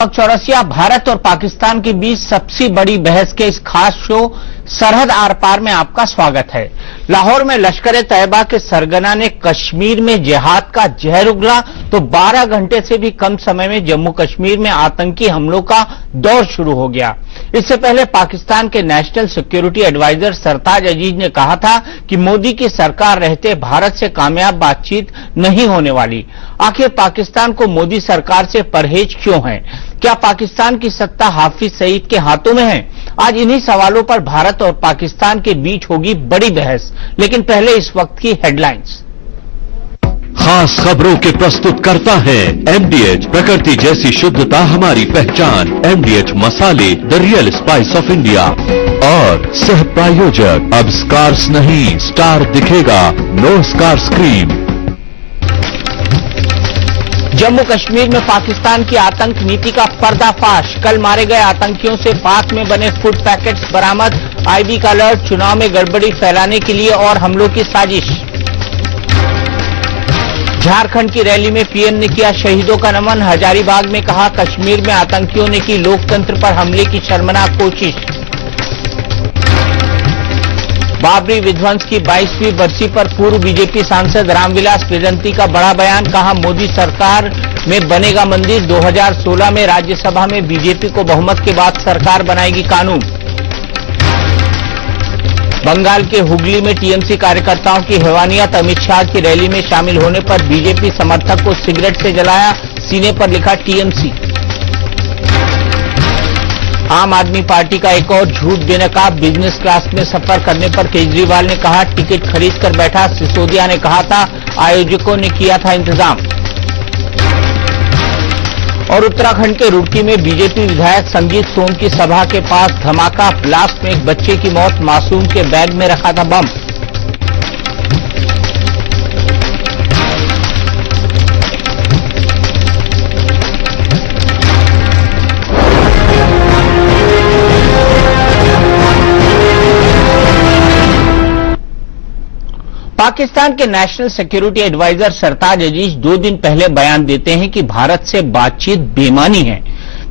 चौरसिया भारत और पाकिस्तान के बीच सबसे बड़ी बहस के इस खास शो सरहद आर पार में आपका स्वागत है। लाहौर में लश्कर तैयबा के सरगना ने कश्मीर में जिहाद का जहर उगला तो 12 घंटे से भी कम समय में जम्मू कश्मीर में आतंकी हमलों का दौर शुरू हो गया। इससे पहले पाकिस्तान के नेशनल सिक्योरिटी एडवाइजर सरताज अजीज ने कहा था कि मोदी की सरकार रहते भारत से कामयाब बातचीत नहीं होने वाली। आखिर पाकिस्तान को मोदी सरकार से परहेज क्यों है? क्या पाकिस्तान की सत्ता हाफिज सईद के हाथों में है? आज इन्हीं सवालों पर भारत और पाकिस्तान के बीच होगी बड़ी बहस, लेकिन पहले इस वक्त की हेडलाइंस। खास खबरों के प्रस्तुत करता है MDH, प्रकृति जैसी शुद्धता हमारी पहचान। MDH मसाले, the real spice of India. और सह प्रायोजक, अब स्कार्स नहीं स्टार दिखेगा, no scars cream. Jammu Kashmir में पाकिस्तान की आतंक नीति का पर्दाफाश। कल मारे गए आतंकियों से पाक में बने फूड पैकेट्स बरामद। IB का अलर्ट, चुनाव में गड़बड़ी फैलाने के लिए और हमलों की साजिश। झारखंड की रैली में PM ने किया शहीदों का नमन। हजारीबाग में कहा कश्मीर में आतंकियों ने की लोकतंत्र पर हमले की शर्मनाक कोशिश। बाबरी विध्वंस की 22वीं बरसी पर पूर्व बीजेपी सांसद रामविलास वेदंती का बड़ा बयान। कहा मोदी सरकार में बनेगा मंदिर। 2016 में राज्यसभा में बीजेपी को बहुमत के बाद सरकार बनाएगी कानून। बंगाल के हुगली में TMC कार्यकर्ताओं की हैवानियत। अमित शाह की रैली में शामिल होने पर बीजेपी समर्थक को सिगरेट से जलाया, सीने पर लिखा TMC। आम आदमी पार्टी का एक और झूठ बेनकाब। बिजनेस क्लास में सफर करने पर केजरीवाल ने कहा टिकट खरीद कर बैठा। सिसोदिया ने कहा था आयोजकों ने किया था इंतजाम। और उत्तराखंड के रुड़की में बीजेपी विधायक संगीत सोम की सभा के पास धमाका। ब्लास्ट में एक बच्चे की मौत। मासूम के बैग में रखा था बम। पाकिस्तान के नेशनल सिक्योरिटी एडवाइजर सरताज अजीज 2 दिन पहले बयान देते हैं कि भारत से बातचीत बेईमानी है।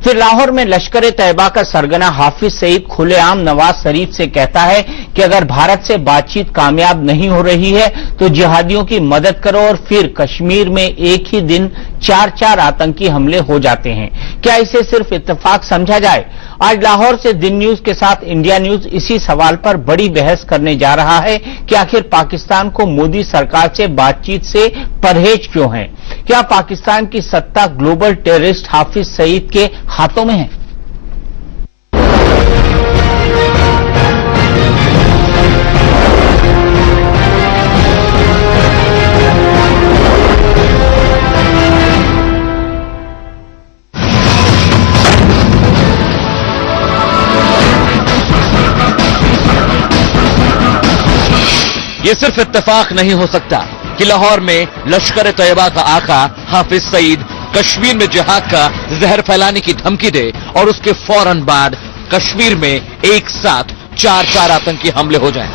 फिर लाहौर में लश्कर तैयबा का सरगना हाफिज सईद खुलेआम नवाज शरीफ से कहता है कि अगर भारत से बातचीत कामयाब नहीं हो रही है तो जिहादियों की मदद करो। और फिर कश्मीर में एक ही दिन 4 आतंकी हमले हो जाते हैं। क्या इसे सिर्फ इत्तेफाक समझा जाए? आज लाहौर से दिन न्यूज के साथ इंडिया न्यूज इसी सवाल पर बड़ी बहस करने जा रहा है कि आखिर पाकिस्तान को मोदी सरकार से बातचीत से परहेज क्यों है? क्या पाकिस्तान की सत्ता ग्लोबल टेररिस्ट हाफिज सईद के हाथों में है? ये सिर्फ इत्तेफाक नहीं हो सकता कि लाहौर में लश्कर तैयबा का आका हाफिज सईद कश्मीर में जिहाद का जहर फैलाने की धमकी दे और उसके फौरन बाद कश्मीर में एक साथ 4 आतंकी हमले हो जाएं।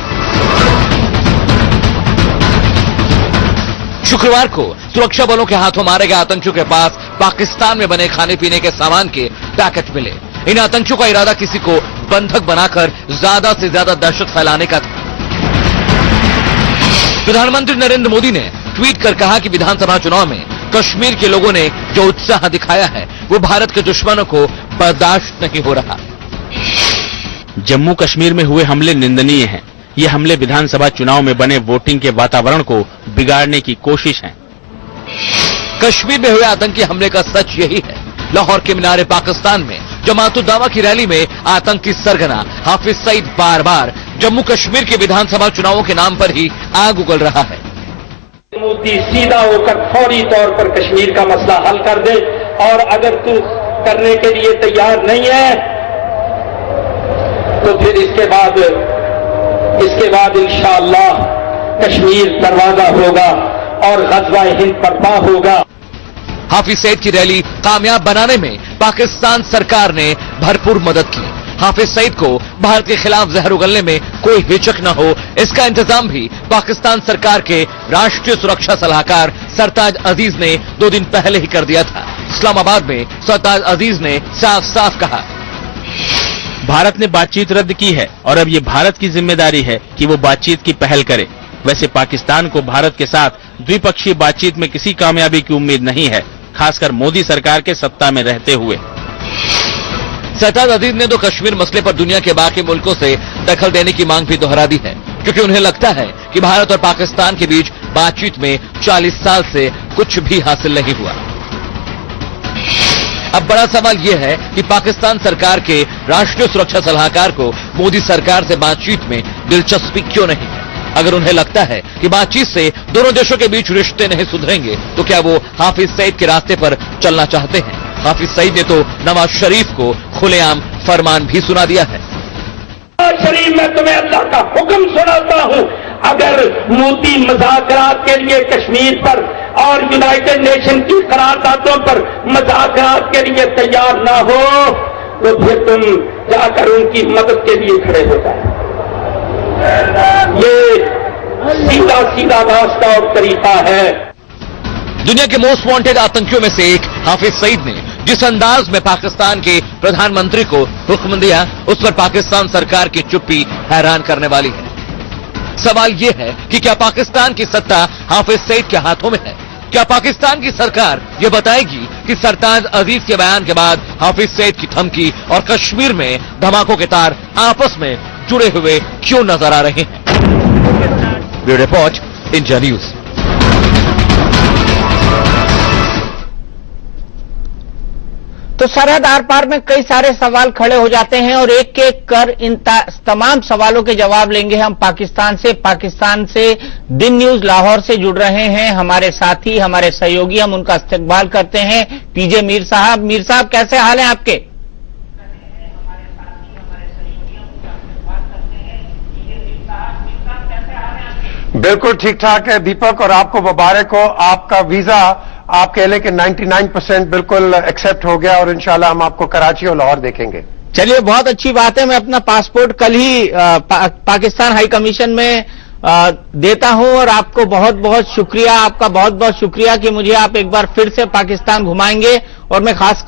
शुक्रवार को सुरक्षा बलों के हाथों मारे गए आतंकियों के पास पाकिस्तान में बने खाने पीने के सामान के पैकेट मिले। इन आतंकियों का इरादा किसी को बंधक बनाकर ज्यादा से ज्यादा दहशत फैलाने का था। प्रधानमंत्री नरेंद्र मोदी ने ट्वीट कर कहा कि विधानसभा चुनाव में कश्मीर के लोगों ने जो उत्साह दिखाया है वो भारत के दुश्मनों को बर्दाश्त नहीं हो रहा। जम्मू कश्मीर में हुए हमले निंदनीय हैं। ये हमले विधानसभा चुनाव में बने वोटिंग के वातावरण को बिगाड़ने की कोशिश है। कश्मीर में हुए आतंकी हमले का सच यही है। लाहौर के मीनारे पाकिस्तान में जमात-उद-दावा की रैली में आतंकी सरगना हाफिज सईद बार बार जम्मू कश्मीर के विधानसभा चुनावों के नाम पर ही आग उगल रहा है। मोदी सीधा होकर फौरी तौर पर कश्मीर का मसला हल कर दे और अगर तू करने के लिए तैयार नहीं है तो फिर इसके बाद इंशाअल्लाह कश्मीर दरवाजा होगा और गज़वा हिंद बर्पा होगा। हाफिज सईद की रैली कामयाब बनाने में पाकिस्तान सरकार ने भरपूर मदद की। हाफिज सईद को भारत के खिलाफ जहर उगलने में कोई हिचक न हो, इसका इंतजाम भी पाकिस्तान सरकार के राष्ट्रीय सुरक्षा सलाहकार सरताज अजीज ने 2 दिन पहले ही कर दिया था। इस्लामाबाद में सरताज अजीज ने साफ साफ कहा। भारत ने बातचीत रद्द की है और अब ये भारत की जिम्मेदारी है कि वो बातचीत की पहल करे। वैसे पाकिस्तान को भारत के साथ द्विपक्षीय बातचीत में किसी कामयाबी की उम्मीद नहीं है, खासकर मोदी सरकार के सत्ता में रहते हुए। सरताज अजीज ने तो कश्मीर मसले पर दुनिया के बाकी मुल्कों से दखल देने की मांग भी दोहरा दी है, क्योंकि उन्हें लगता है कि भारत और पाकिस्तान के बीच बातचीत में 40 साल से कुछ भी हासिल नहीं हुआ। अब बड़ा सवाल यह है कि पाकिस्तान सरकार के राष्ट्रीय सुरक्षा सलाहकार को मोदी सरकार से बातचीत में दिलचस्पी क्यों नहीं है? अगर उन्हें लगता है कि बातचीत से दोनों देशों के बीच रिश्ते नहीं सुधरेंगे, तो क्या वो हाफिज सईद के रास्ते पर चलना चाहते हैं? हाफिज सईद ने तो नवाज शरीफ को खुलेआम फरमान भी सुना दिया है। शरीफ, मैं तुम्हें अल्लाह का हुक्म सुनाता हूं, अगर मोदी मुज़ाकरात के लिए कश्मीर पर और यूनाइटेड नेशन की करारदादों पर मुज़ाकरात के लिए तैयार ना हो, तो फिर तुम जाकर उनकी मदद के लिए खड़े हो जाए। ये सीधा सीधा रास्ता और तरीका है। दुनिया के मोस्ट वांटेड आतंकियों में से एक हाफिज सईद ने जिस अंदाज में पाकिस्तान के प्रधानमंत्री को हुक्म दिया, उस पर पाकिस्तान सरकार की चुप्पी हैरान करने वाली है। सवाल यह है कि क्या पाकिस्तान की सत्ता हाफिज सईद के हाथों में है? क्या पाकिस्तान की सरकार यह बताएगी कि सरताज अजीज के बयान के बाद हाफिज सईद की धमकी और कश्मीर में धमाकों के तार आपस में जुड़े हुए क्यों नजर आ रहे हैं? Bureau report, India news. तो सरहद आर पार में कई सारे सवाल खड़े हो जाते हैं और एक एक कर इन तमाम सवालों के जवाब लेंगे हम पाकिस्तान से दिन न्यूज लाहौर से जुड़ रहे हैं हमारे साथी, हमारे सहयोगी। हम उनका इस्तकबाल करते हैं। पीजे मीर साहब, कैसे हाल है आपके? बिल्कुल ठीक ठाक है दीपक, और आपको मुबारक हो। आपका वीजा आप कह लें कि 99% बिल्कुल एक्सेप्ट हो गया और इंशाल्लाह हम आपको कराची और लाहौर देखेंगे। चलिए, बहुत अच्छी बात है। मैं अपना पासपोर्ट कल ही पाकिस्तान हाई कमीशन में देता हूं और आपको बहुत बहुत शुक्रिया, आपका बहुत बहुत शुक्रिया कि मुझे आप एक बार फिर से पाकिस्तान घुमाएंगे। और मैं खास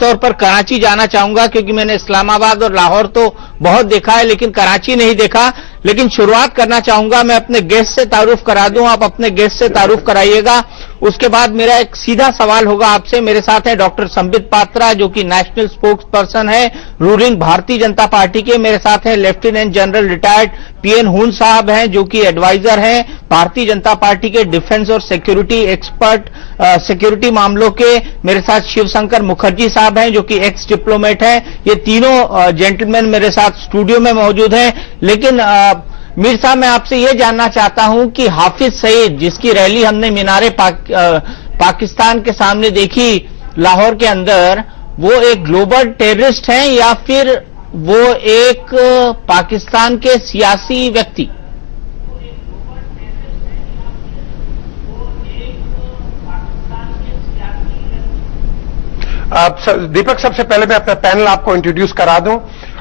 तौर पर कराची जाना चाहूंगा, क्योंकि मैंने इस्लामाबाद और लाहौर तो बहुत देखा है लेकिन कराची नहीं देखा। लेकिन शुरुआत करना चाहूंगा, मैं अपने गेस्ट से तारुफ करा दूं, आप अपने गेस्ट से तारुफ कराइएगा। उसके बाद मेरा एक सीधा सवाल होगा आपसे। मेरे साथ है डॉक्टर संबित पात्रा, जो कि नेशनल स्पोक्स पर्सन है रूलिंग भारतीय जनता पार्टी के। मेरे साथ है लेफ्टिनेंट जनरल रिटायर्ड पीएन हुन साहब हैं, जो कि एडवाइजर हैं भारतीय जनता पार्टी के डिफेंस और सिक्योरिटी एक्सपर्ट, सिक्योरिटी मामलों के। मेरे साथ शिवशंकर मुखर्जी साहब हैं, जो कि एक्स डिप्लोमेट हैं। ये तीनों जेंटलमैन मेरे साथ स्टूडियो में मौजूद हैं। लेकिन मीर साहब, मैं आपसे ये जानना चाहता हूं कि हाफिज सईद, जिसकी रैली हमने मीनारे पाकिस्तान के सामने देखी लाहौर के अंदर, वो एक ग्लोबल टेररिस्ट हैं या फिर वो एक पाकिस्तान के सियासी व्यक्ति? दीपक, सबसे पहले मैं अपना पैनल आपको इंट्रोड्यूस करा दूं।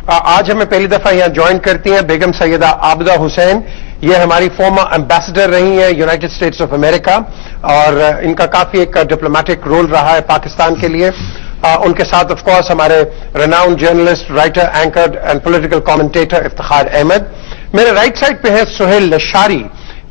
आज हमें पहली दफा यहां ज्वाइन करती हैं बेगम सैयदा आबिदा हुसैन। ये हमारी फॉर्मर एम्बेसडर रही हैं यूनाइटेड स्टेट्स ऑफ अमेरिका और इनका काफी एक डिप्लोमेटिक रोल रहा है पाकिस्तान के लिए। उनके साथ ऑफ कोर्स हमारे renowned journalist, writer, anchor and political commentator Iftikhar Ahmed. मेरे राइट साइड पे है सुहेल लशारी,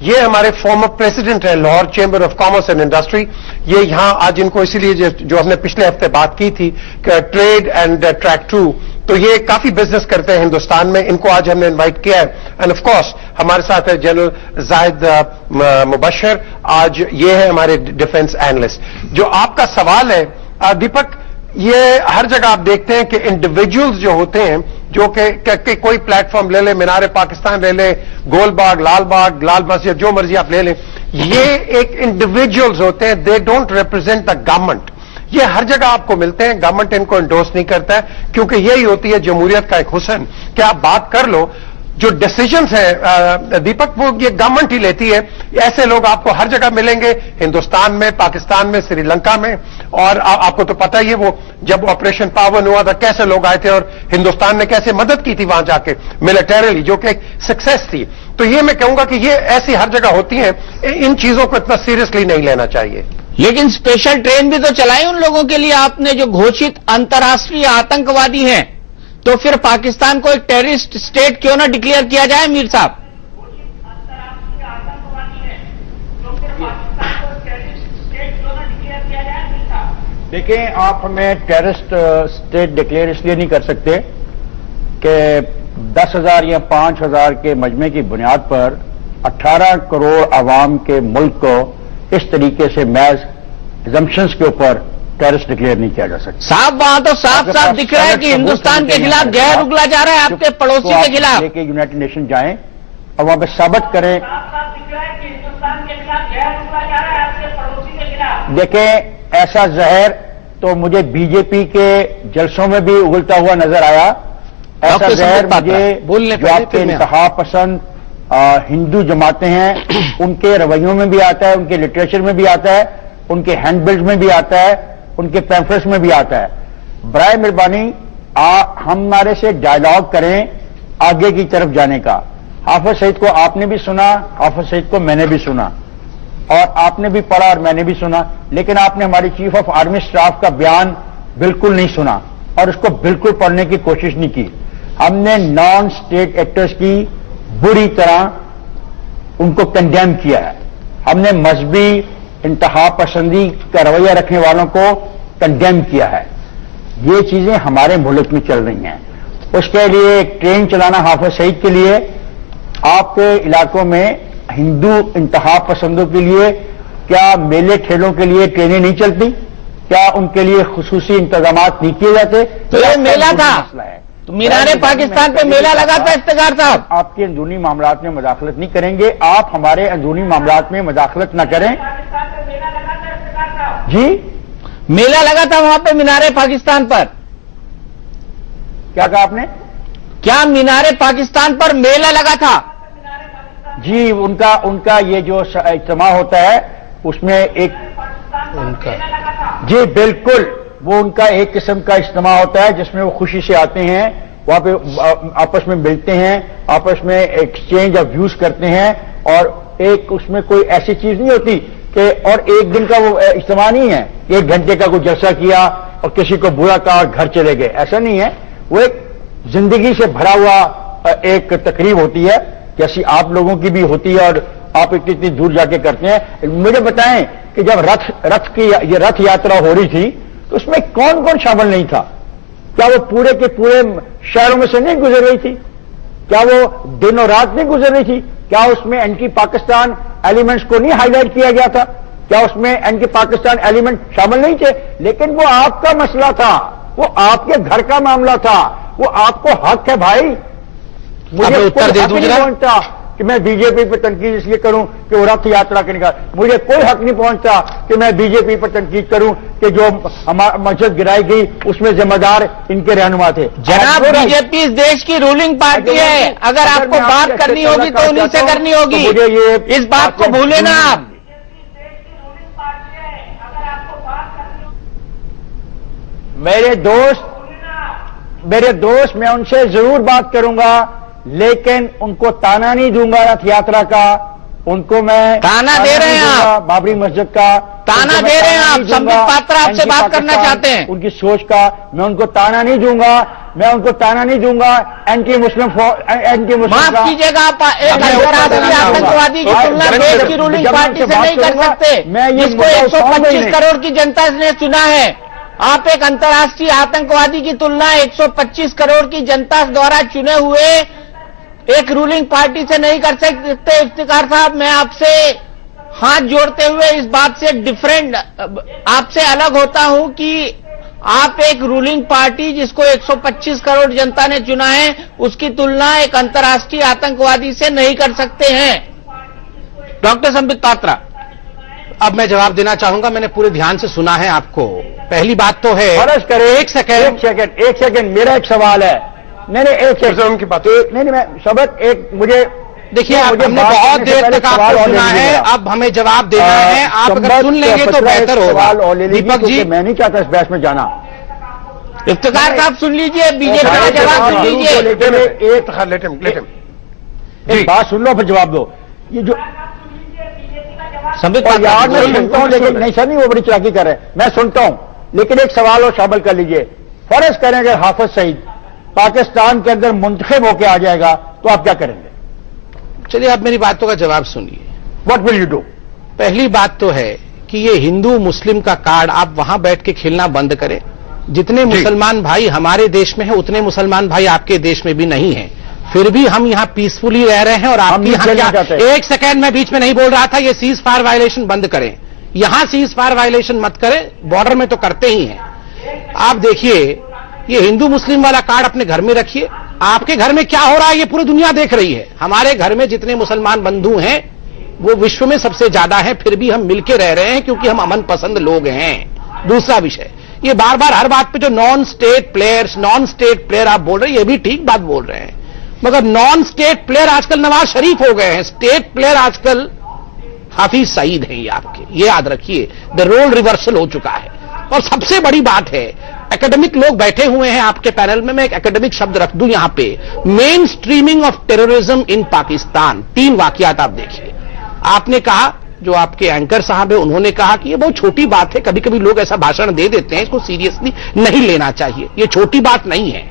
ये हमारे फॉर्मर प्रेसिडेंट है Lahore chamber of commerce and industry. ये यहां आज इनको इसीलिए जो हमने पिछले हफ्ते बात की थी ट्रेड एंड ट्रैक 2, तो ये काफी बिजनेस करते हैं हिंदुस्तान में। इनको आज हमने इनवाइट किया है। एंड ऑफ कोर्स हमारे साथ है जनरल जाहिद मुबशर, आज ये है हमारे डिफेंस एनालिस्ट। जो आपका सवाल है दीपक, ये हर जगह आप देखते हैं कि इंडिविजुअल्स जो होते हैं, जो कि कोई प्लेटफॉर्म ले ले, मीनारे पाकिस्तान ले ले, गोलबाग, लाल मस्जिद, जो मर्जी आप ले लें, ये एक इंडिविजुअल्स होते हैं। They don't represent the government. ये हर जगह आपको मिलते हैं, गवर्नमेंट इनको इंडोर्स नहीं करता है, क्योंकि यही होती है जमहूरियत का एक हुस्न कि आप बात कर लो। जो डिसीजंस है दीपक, वो ये गवर्नमेंट ही लेती है। ऐसे लोग आपको हर जगह मिलेंगे, हिंदुस्तान में, पाकिस्तान में, श्रीलंका में। और आपको तो पता ही है वो जब ऑपरेशन पावन हुआ था कैसे लोग आए थे और हिंदुस्तान ने कैसे मदद की थी वहां जाके मिलिटरीली, जो कि एक सक्सेस थी। तो ये मैं कहूंगा कि ये ऐसी हर जगह होती हैं, इन चीजों को इतना सीरियसली नहीं लेना चाहिए। लेकिन स्पेशल ट्रेन भी तो चलाई उन लोगों के लिए आपने जो घोषित अंतर्राष्ट्रीय आतंकवादी हैं। तो फिर पाकिस्तान को एक टेररिस्ट स्टेट क्यों ना डिक्लेयर किया जाए मीर साहब? देखिए, आप हमें टेररिस्ट स्टेट डिक्लेयर इसलिए नहीं कर सकते कि 10,000 या 5,000 के मजमे की बुनियाद पर 18 करोड़ आवाम के मुल्क को इस तरीके से मैज एजम्पशंस के ऊपर टेररिस्ट डिक्लेयर नहीं किया जा सकता। साहब वहां तो साफ साफ दिख रहा है कि हिंदुस्तान के खिलाफ जहर उगला जा रहा है आपके पड़ोसी के खिलाफ। लेके यूनाइटेड नेशन जाएं और वहां पर साबित करें। देखें, ऐसा जहर तो मुझे बीजेपी के जलसों में भी उगलता हुआ नजर आया। ऐसा जहर मुझे जो आपके इंतहा पसंद हिंदू जमातें हैं उनके रवैयों में भी आता है, उनके लिटरेचर में भी आता है, उनके हैंडबिल्स में भी आता है, उनके पैम्फलेट्स में भी आता है। बराए मेहरबानी हमारे से डायलॉग करें आगे की तरफ जाने का। हाफिज सईद को आपने भी सुना, हाफिज सईद को मैंने भी सुना, और आपने भी पढ़ा और मैंने भी सुना, लेकिन आपने हमारी चीफ ऑफ आर्मी स्टाफ का बयान बिल्कुल नहीं सुना और उसको बिल्कुल पढ़ने की कोशिश नहीं की। हमने नॉन स्टेट एक्टर्स की बुरी तरह उनको कंडेम किया है। हमने मजहबी इंतहा पसंदी का रवैया रखने वालों को कंडेम किया है। ये चीजें हमारे मुल्क में चल रही हैं। उसके लिए एक ट्रेन चलाना हाफिज सईद के लिए, आपके इलाकों में हिंदू इंतहा पसंदों के लिए क्या मेले ठेलों के लिए ट्रेनें नहीं चलती? क्या उनके लिए खुसूसी इंतजाम नहीं किए जाते? तो ये मेला था, तो मीनारे पाकिस्तान पे मेला लगा था इफ्तिखार साहब। आपके अंदरूनी मामलात में मदाखलत नहीं करेंगे, आप हमारे अंदरूनी मामलात में मदाखलत न करें। जी, मेला लगा था वहां पे मीनारे पाकिस्तान पर। क्या कहा आपने? क्या मीनारे पाकिस्तान पर मेला लगा था? जी, उनका ये जो इज्तिमा होता है उसमें एक जी बिल्कुल, वो उनका एक किस्म का इज्तिमा होता है जिसमें वो खुशी से आते हैं, वहां पे आपस में मिलते हैं, आपस में एक्सचेंज ऑफ व्यूज करते हैं, और एक उसमें कोई ऐसी चीज नहीं होती कि और एक दिन का वो इज्तिमा नहीं है, 1 घंटे का कोई जलसा किया और किसी को बुरा कहा और घर चले गए, ऐसा नहीं है। वो एक जिंदगी से भरा हुआ एक तकरीब होती है, जैसी आप लोगों की भी होती है और आप इतनी दूर जाके करते हैं। मुझे बताएं कि जब रथ यात्रा हो रही थी तो उसमें कौन कौन शामिल नहीं था? क्या वो पूरे के पूरे शहरों में से नहीं गुजर रही थी? क्या वो दिन और रात नहीं गुजर रही थी? क्या उसमें एंटी पाकिस्तान एलिमेंट्स को नहीं हाईलाइट किया गया था? क्या उसमें एंटी पाकिस्तान एलिमेंट शामिल नहीं थे? लेकिन वो आपका मसला था, वो आपके घर का मामला था, वो आपको हक है भाई। मुझे उत्तर दे दूं नहीं पहुंचता कि मैं बीजेपी पर तनकीद इसलिए करूं कि वो रथ यात्रा के निकाल, मुझे कोई हक नहीं पहुंचता कि मैं बीजेपी पर तनकीद करूं कि जो हमारी मस्जिद गिराई गई उसमें जिम्मेदार इनके रहनुमा थे। जनाब, बीजेपी इस देश की रूलिंग पार्टी है, अगर आपको बात करनी होगी तो उन्हीं से करनी होगी, मुझे ये इस बात को भूले ना आप। मेरे दोस्त मैं उनसे जरूर बात करूंगा, लेकिन उनको ताना नहीं दूंगा रथ यात्रा का, उनको मैं ताना दे रहे हैं आप, बाबरी मस्जिद का ताना दे रहे हैं आप। संबित पात्रा आपसे बात करना चाहते हैं। उनकी सोच का मैं उनको ताना नहीं दूंगा, मैं उनको ताना नहीं दूंगा। एंटी मुस्लिम माफ कीजिएगा, आप एक अंतर्राष्ट्रीय आतंकवादी की तुलना देश की रूलिंग पार्टी से नहीं कर सकते, जिसको 125 करोड़ की जनता ने चुना है। आप एक अंतर्राष्ट्रीय आतंकवादी की तुलना 125 करोड़ की जनता द्वारा चुने हुए एक रूलिंग पार्टी से नहीं कर सकते। इफ्तिखार साहब, मैं आपसे हाथ जोड़ते हुए इस बात से डिफरेंट, आपसे अलग होता हूं कि आप एक रूलिंग पार्टी जिसको 125 करोड़ जनता ने चुना है उसकी तुलना एक अंतर्राष्ट्रीय आतंकवादी से नहीं कर सकते हैं। डॉक्टर संबित पात्रा, अब मैं जवाब देना चाहूंगा। मैंने पूरे ध्यान से सुना है आपको। पहली बात तो है, फर्ज करें एक सेकंड मेरा एक सवाल है। नहीं एक सेकंड की बात नहीं, मैं सबक एक मुझे देखिए, हमने बहुत देर तक आपको सुना है, अब हमें जवाब देना है। आप अगर सुन लेंगे तो बेहतर होगा। दीपक जी, मैं नहीं चाहता इस बहस में जाना। इफ्तिखार साहब सुन लीजिए, बीजेपी का जवाब सुन लीजिए। एक बात सुन लो फिर जवाब दो। ये जो और यार मैं सुनता हूं, लेकिन नहीं सर, नहीं, वो बड़ी चालाकी कर रहे हैं, मैं सुनता हूं, लेकिन एक सवाल और शामिल कर लीजिए। फर्ज करें अगर हाफिज सईद पाकिस्तान के अंदर मुंतखब होकर आ जाएगा तो आप क्या करेंगे? चलिए आप मेरी बातों का जवाब सुनिए। What will you do? पहली बात तो है कि ये हिंदू मुस्लिम का कार्ड आप वहां बैठ के खेलना बंद करें। जितने मुसलमान भाई हमारे देश में हैं, उतने मुसलमान भाई आपके देश में भी नहीं हैं। फिर भी हम यहां पीसफुली रह रहे हैं और आपके यहां क्या, एक सेकेंड में बीच में नहीं बोल रहा था, ये सीज फायर वायलेशन बंद करें। यहां सीज फायर वायलेशन मत करें, बॉर्डर में तो करते ही हैं। आप देखिए, ये हिंदू मुस्लिम वाला कार्ड अपने घर में रखिए। आपके घर में क्या हो रहा है ये पूरी दुनिया देख रही है। हमारे घर में जितने मुसलमान बंधु हैं वो विश्व में सबसे ज्यादा है, फिर भी हम मिलके रह रहे हैं क्योंकि हम अमन पसंद लोग हैं। दूसरा विषय, ये बार बार हर बात पे जो नॉन स्टेट प्लेयर आप बोल रहे हैं, ये भी ठीक बात बोल रहे हैं, मगर नॉन स्टेट प्लेयर आजकल नवाज शरीफ हो गए हैं। स्टेट प्लेयर आजकल हाफिज सईद हैं। ये आपके, ये याद रखिए, द रोल रिवर्सल हो चुका है। और सबसे बड़ी बात है, एकेडमिक लोग बैठे हुए हैं आपके पैनल में, मैं एक एकेडमिक शब्द रख दूं यहां पे, main streaming of terrorism in Pakistan. 3 वाकयात आप देखिए। आपने कहा, जो आपके एंकर साहब है उन्होंने कहा कि ये बहुत छोटी बात है, कभी कभी लोग ऐसा भाषण दे देते हैं, इसको सीरियसली नहीं लेना चाहिए, ये छोटी बात नहीं है।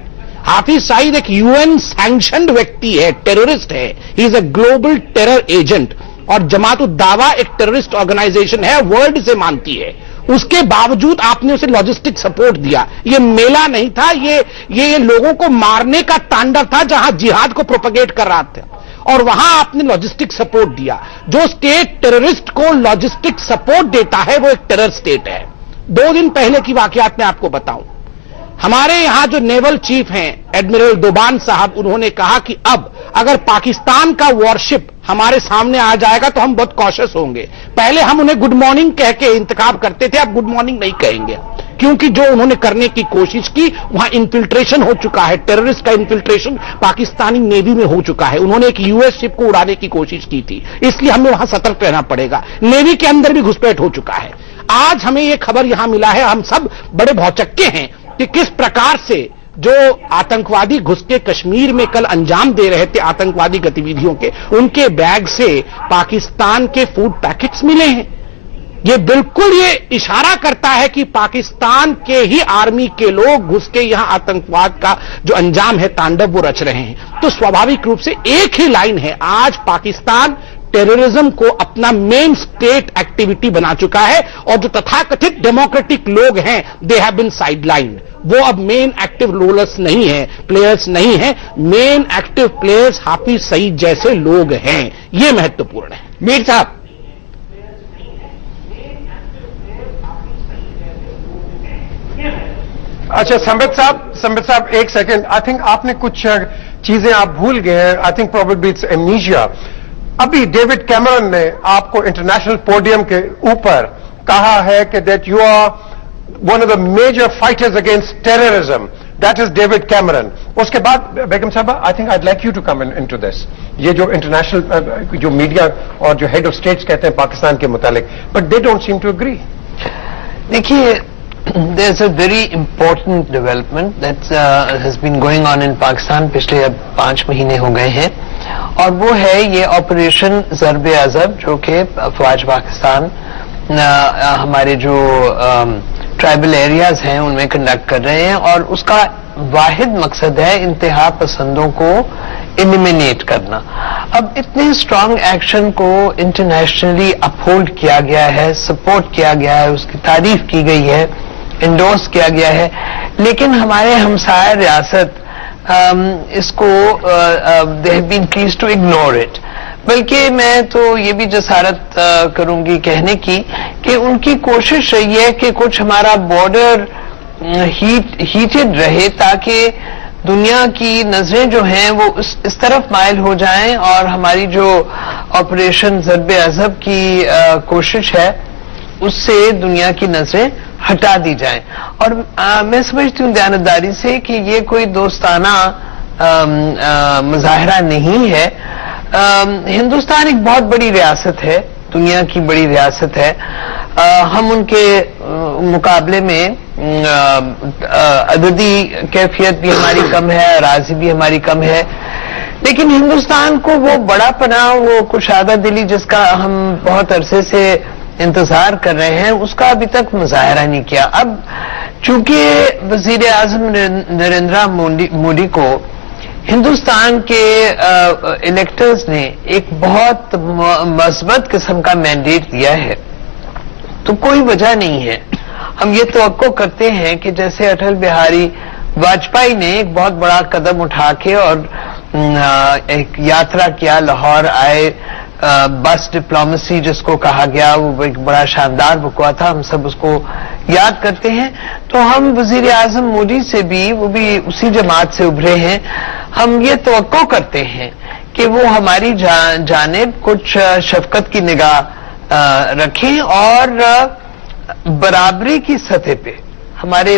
हाफिज सईद एक यूएन सैंक्शनड व्यक्ति है, टेररिस्ट है, he is a global terror agent, और जमात-उद-दावा एक टेररिस्ट ऑर्गेनाइजेशन है, वर्ल्ड से मानती है। उसके बावजूद आपने उसे लॉजिस्टिक सपोर्ट दिया। ये मेला नहीं था, ये लोगों को मारने का तांडव था जहां जिहाद को प्रोपगेट कर रहा था, और वहां आपने लॉजिस्टिक सपोर्ट दिया। जो स्टेट टेररिस्ट को लॉजिस्टिक सपोर्ट देता है वो एक टेरर स्टेट है। 2 दिन पहले की वाकयात मैं आपको बताऊं, हमारे यहां जो नेवल चीफ हैं एडमिरल दोबान साहब, उन्होंने कहा कि अब अगर पाकिस्तान का वॉरशिप हमारे सामने आ जाएगा तो हम बहुत कॉशियस होंगे। पहले हम उन्हें गुड मॉर्निंग कह के इंतखाब करते थे, अब गुड मॉर्निंग नहीं कहेंगे, क्योंकि जो उन्होंने करने की कोशिश की वहां इन्फिल्ट्रेशन हो चुका है, टेररिस्ट का इन्फिल्ट्रेशन पाकिस्तानी नेवी में हो चुका है। उन्होंने एक यूएस शिप को उड़ाने की कोशिश की थी, इसलिए हमें वहां सतर्क रहना पड़ेगा। नेवी के अंदर भी घुसपैठ हो चुका है। आज हमें यह खबर यहां मिला है, हम सब बड़े भौचक्के हैं कि किस प्रकार से जो आतंकवादी घुस के कश्मीर में कल अंजाम दे रहे थे आतंकवादी गतिविधियों के, उनके बैग से पाकिस्तान के फूड पैकेट्स मिले हैं। ये बिल्कुल ये इशारा करता है कि पाकिस्तान के ही आर्मी के लोग घुस के यहां आतंकवाद का जो अंजाम है तांडव वो रच रहे हैं। तो स्वाभाविक रूप से एक ही लाइन है, आज पाकिस्तान टेररिज्म को अपना मेन स्टेट एक्टिविटी बना चुका है, और जो तथाकथित डेमोक्रेटिक लोग हैं दे हैव बीन साइडलाइंड। वो अब मेन एक्टिव रोलर्स नहीं है, प्लेयर्स नहीं है, men active players Hafiz Saeed जैसे लोग हैं। ये महत्वपूर्ण है। मीर साहब, अच्छा संबित साहब एक सेकंड, आई थिंक आपने कुछ चीजें आप भूल गए हैं। I think probably it's amnesia. अभी डेविड कैमरन ने आपको इंटरनेशनल पोडियम के ऊपर कहा है कि that you are one of the major fighters against terrorism. That is David Cameron. उसके बाद बेगम साहबा, I think I'd like you to come into this. ये जो इंटरनेशनल जो मीडिया और जो हेड ऑफ स्टेट्स कहते हैं पाकिस्तान के मुतालिक, but they don't seem to agree. देखिए, there's a very important development that has been going on in Pakistan पिछले अब 5 महीने हो गए हैं, और वो है ये ऑपरेशन ज़र्ब-ए-अज़ब, जो कि फौज पाकिस्तान हमारे जो ट्राइबल एरियाज हैं उनमें कंडक्ट कर रहे हैं, और उसका वाहिद मकसद है इंतहा पसंदों को एलिमिनेट करना। अब इतने स्ट्रांग एक्शन को इंटरनेशनली अपहोल्ड किया गया है, सपोर्ट किया गया है, उसकी तारीफ की गई है, इंडोर्स किया गया है, लेकिन हमारे हमसाया रियासत इसको they have been pleased to ignore it. बल्कि मैं तो ये भी जसारत करूंगी कहने की कि उनकी कोशिश रही है कि कुछ हमारा बॉर्डर हीटेड रहे, ताकि दुनिया की नजरें जो हैं वो इस तरफ माइल हो जाएं, और हमारी जो ऑपरेशन ज़र्ब-ए-अज़ब की कोशिश है उससे दुनिया की नजरें हटा दी जाएं। और मैं समझती हूँ दयानतदारी से कि ये कोई दोस्ताना मुजाहरा नहीं है। हिंदुस्तान एक बहुत बड़ी रियासत है, दुनिया की बड़ी रियासत है। हम उनके मुकाबले में अददी कैफियत भी हमारी कम है, अराजी भी हमारी कम है, लेकिन हिंदुस्तान को वो बड़ापना, वो कुशादा दिली जिसका हम बहुत अरसे से इंतजार कर रहे हैं, उसका अभी तक मुजाहरा नहीं किया। अब चूंकि वजीर आजम नरेंद्र मोदी को हिंदुस्तान के इलेक्टर्स ने एक बहुत मजबूत किस्म का मैंडेट दिया है, तो कोई वजह नहीं है। हम ये तवक्को करते हैं कि जैसे अटल बिहारी वाजपेयी ने एक बहुत बड़ा कदम उठा के और एक यात्रा किया, लाहौर आए, बस डिप्लोमेसी जिसको कहा गया, वो एक बड़ा शानदार मौका था, हम सब उसको याद करते हैं। तो हम वजीर आजम मोदी से भी, वो भी उसी जमात से उभरे हैं, हम ये तवक्को करते हैं कि वो हमारी जानिब कुछ शफकत की निगाह रखें और बराबरी की सतह पे हमारे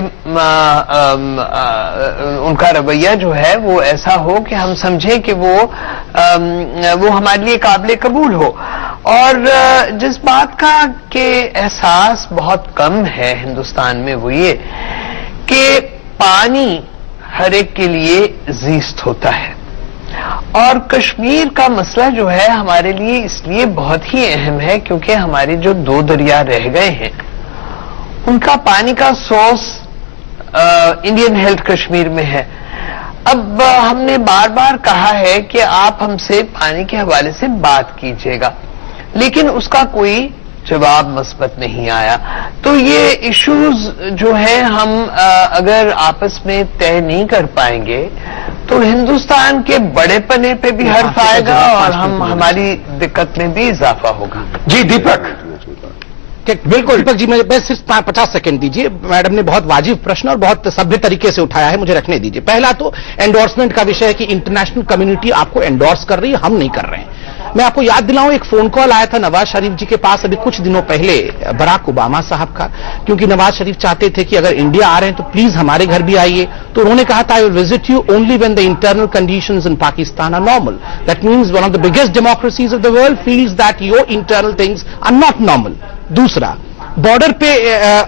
उनका रवैया जो है वो ऐसा हो कि हम समझें कि वो हमारे लिए काबिल कबूल हो। और जिस बात का कि एहसास बहुत कम है हिंदुस्तान में, वो ये कि पानी हर एक के लिए जीस्त होता है, और कश्मीर का मसला जो है हमारे लिए इसलिए बहुत ही अहम है क्योंकि हमारे जो 2 दरिया रह गए हैं उनका पानी का सोर्स इंडियन हेल्थ कश्मीर में है। अब हमने बार बार कहा है कि आप हमसे पानी के हवाले से बात कीजिएगा, लेकिन उसका कोई जवाब मस्बत नहीं आया। तो ये इश्यूज जो है हम अगर आपस में तय नहीं कर पाएंगे तो हिंदुस्तान के बड़ेपने पे भी हर्फ आएगा और हमारी दिक्कत में भी इजाफा होगा। जी दीपक। बिल्कुल दीपक जी, मैं सिर्फ 50 सेकंड दीजिए। मैडम ने बहुत वाजिब प्रश्न और बहुत सभ्य तरीके से उठाया है, मुझे रखने दीजिए। पहला तो एंडोर्समेंट का विषय है कि इंटरनेशनल कम्युनिटी आपको एंडोर्स कर रही है, हम नहीं कर रहे हैं। मैं आपको याद दिलाऊं, एक फोन कॉल आया था नवाज शरीफ जी के पास अभी कुछ दिनों पहले बराक ओबामा साहब का, क्योंकि नवाज शरीफ चाहते थे कि अगर इंडिया आ रहे हैं तो प्लीज हमारे घर भी आइए। तो उन्होंने कहा था, I will visit you only when the internal conditions in Pakistan are normal. That means one of the biggest democracies of the world feels that your internal things are not normal. दूसरा, border पे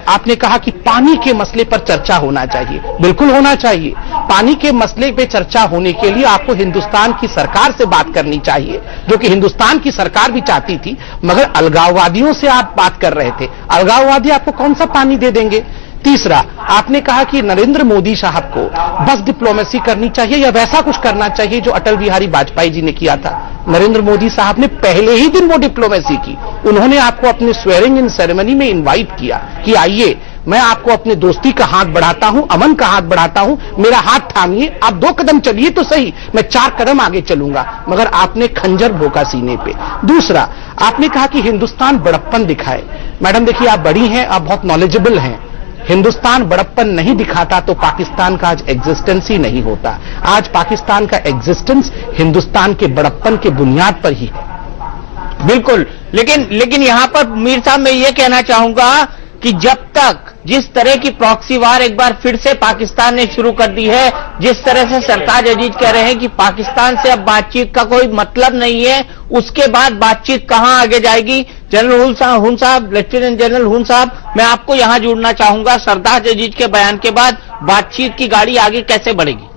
आपने कहा कि पानी के मसले पर चर्चा होना चाहिए। बिल्कुल होना चाहिए। पानी के मसले पे चर्चा होने के लिए आपको हिंदुस्तान की सरकार से बात करनी चाहिए, जो कि हिंदुस्तान की सरकार भी चाहती थी, मगर अलगाववादियों से आप बात कर रहे थे। अलगाववादी आपको कौन सा पानी दे देंगे? तीसरा, आपने कहा कि नरेंद्र मोदी साहब को बस डिप्लोमेसी करनी चाहिए या वैसा कुछ करना चाहिए जो अटल बिहारी वाजपेयी जी ने किया था। नरेंद्र मोदी साहब ने पहले ही दिन वो डिप्लोमेसी की। उन्होंने आपको अपने स्वेरिंग इन सेरेमनी में इनवाइट किया कि आइए, मैं आपको अपने दोस्ती का हाथ बढ़ाता हूं, अमन का हाथ बढ़ाता हूं, मेरा हाथ थामिए, आप 2 कदम चलिए तो सही, मैं 4 कदम आगे चलूंगा। मगर आपने खंजर भोंका सीने पे। दूसरा, आपने कहा कि हिंदुस्तान बड़प्पन दिखाए। मैडम देखिए, आप बड़ी हैं, आप बहुत नॉलेजेबल हैं। हिंदुस्तान बड़प्पन नहीं दिखाता तो पाकिस्तान का आज एग्जिस्टेंस ही नहीं होता। आज पाकिस्तान का एग्जिस्टेंस हिंदुस्तान के बड़प्पन के बुनियाद पर ही है। बिल्कुल, लेकिन यहां पर मीर साहब मैं ये कहना चाहूंगा कि जब तक जिस तरह की प्रॉक्सी वार एक बार फिर से पाकिस्तान ने शुरू कर दी है, जिस तरह से सरताज अजीज कह रहे हैं कि पाकिस्तान से अब बातचीत का कोई मतलब नहीं है, उसके बाद बातचीत कहां आगे जाएगी? जनरल हुन साहब, लेफ्टिनेंट जनरल हुन साहब, मैं आपको यहां जुड़ना चाहूंगा। सरताज अजीज के बयान के बाद बातचीत की गाड़ी आगे कैसे बढ़ेगी?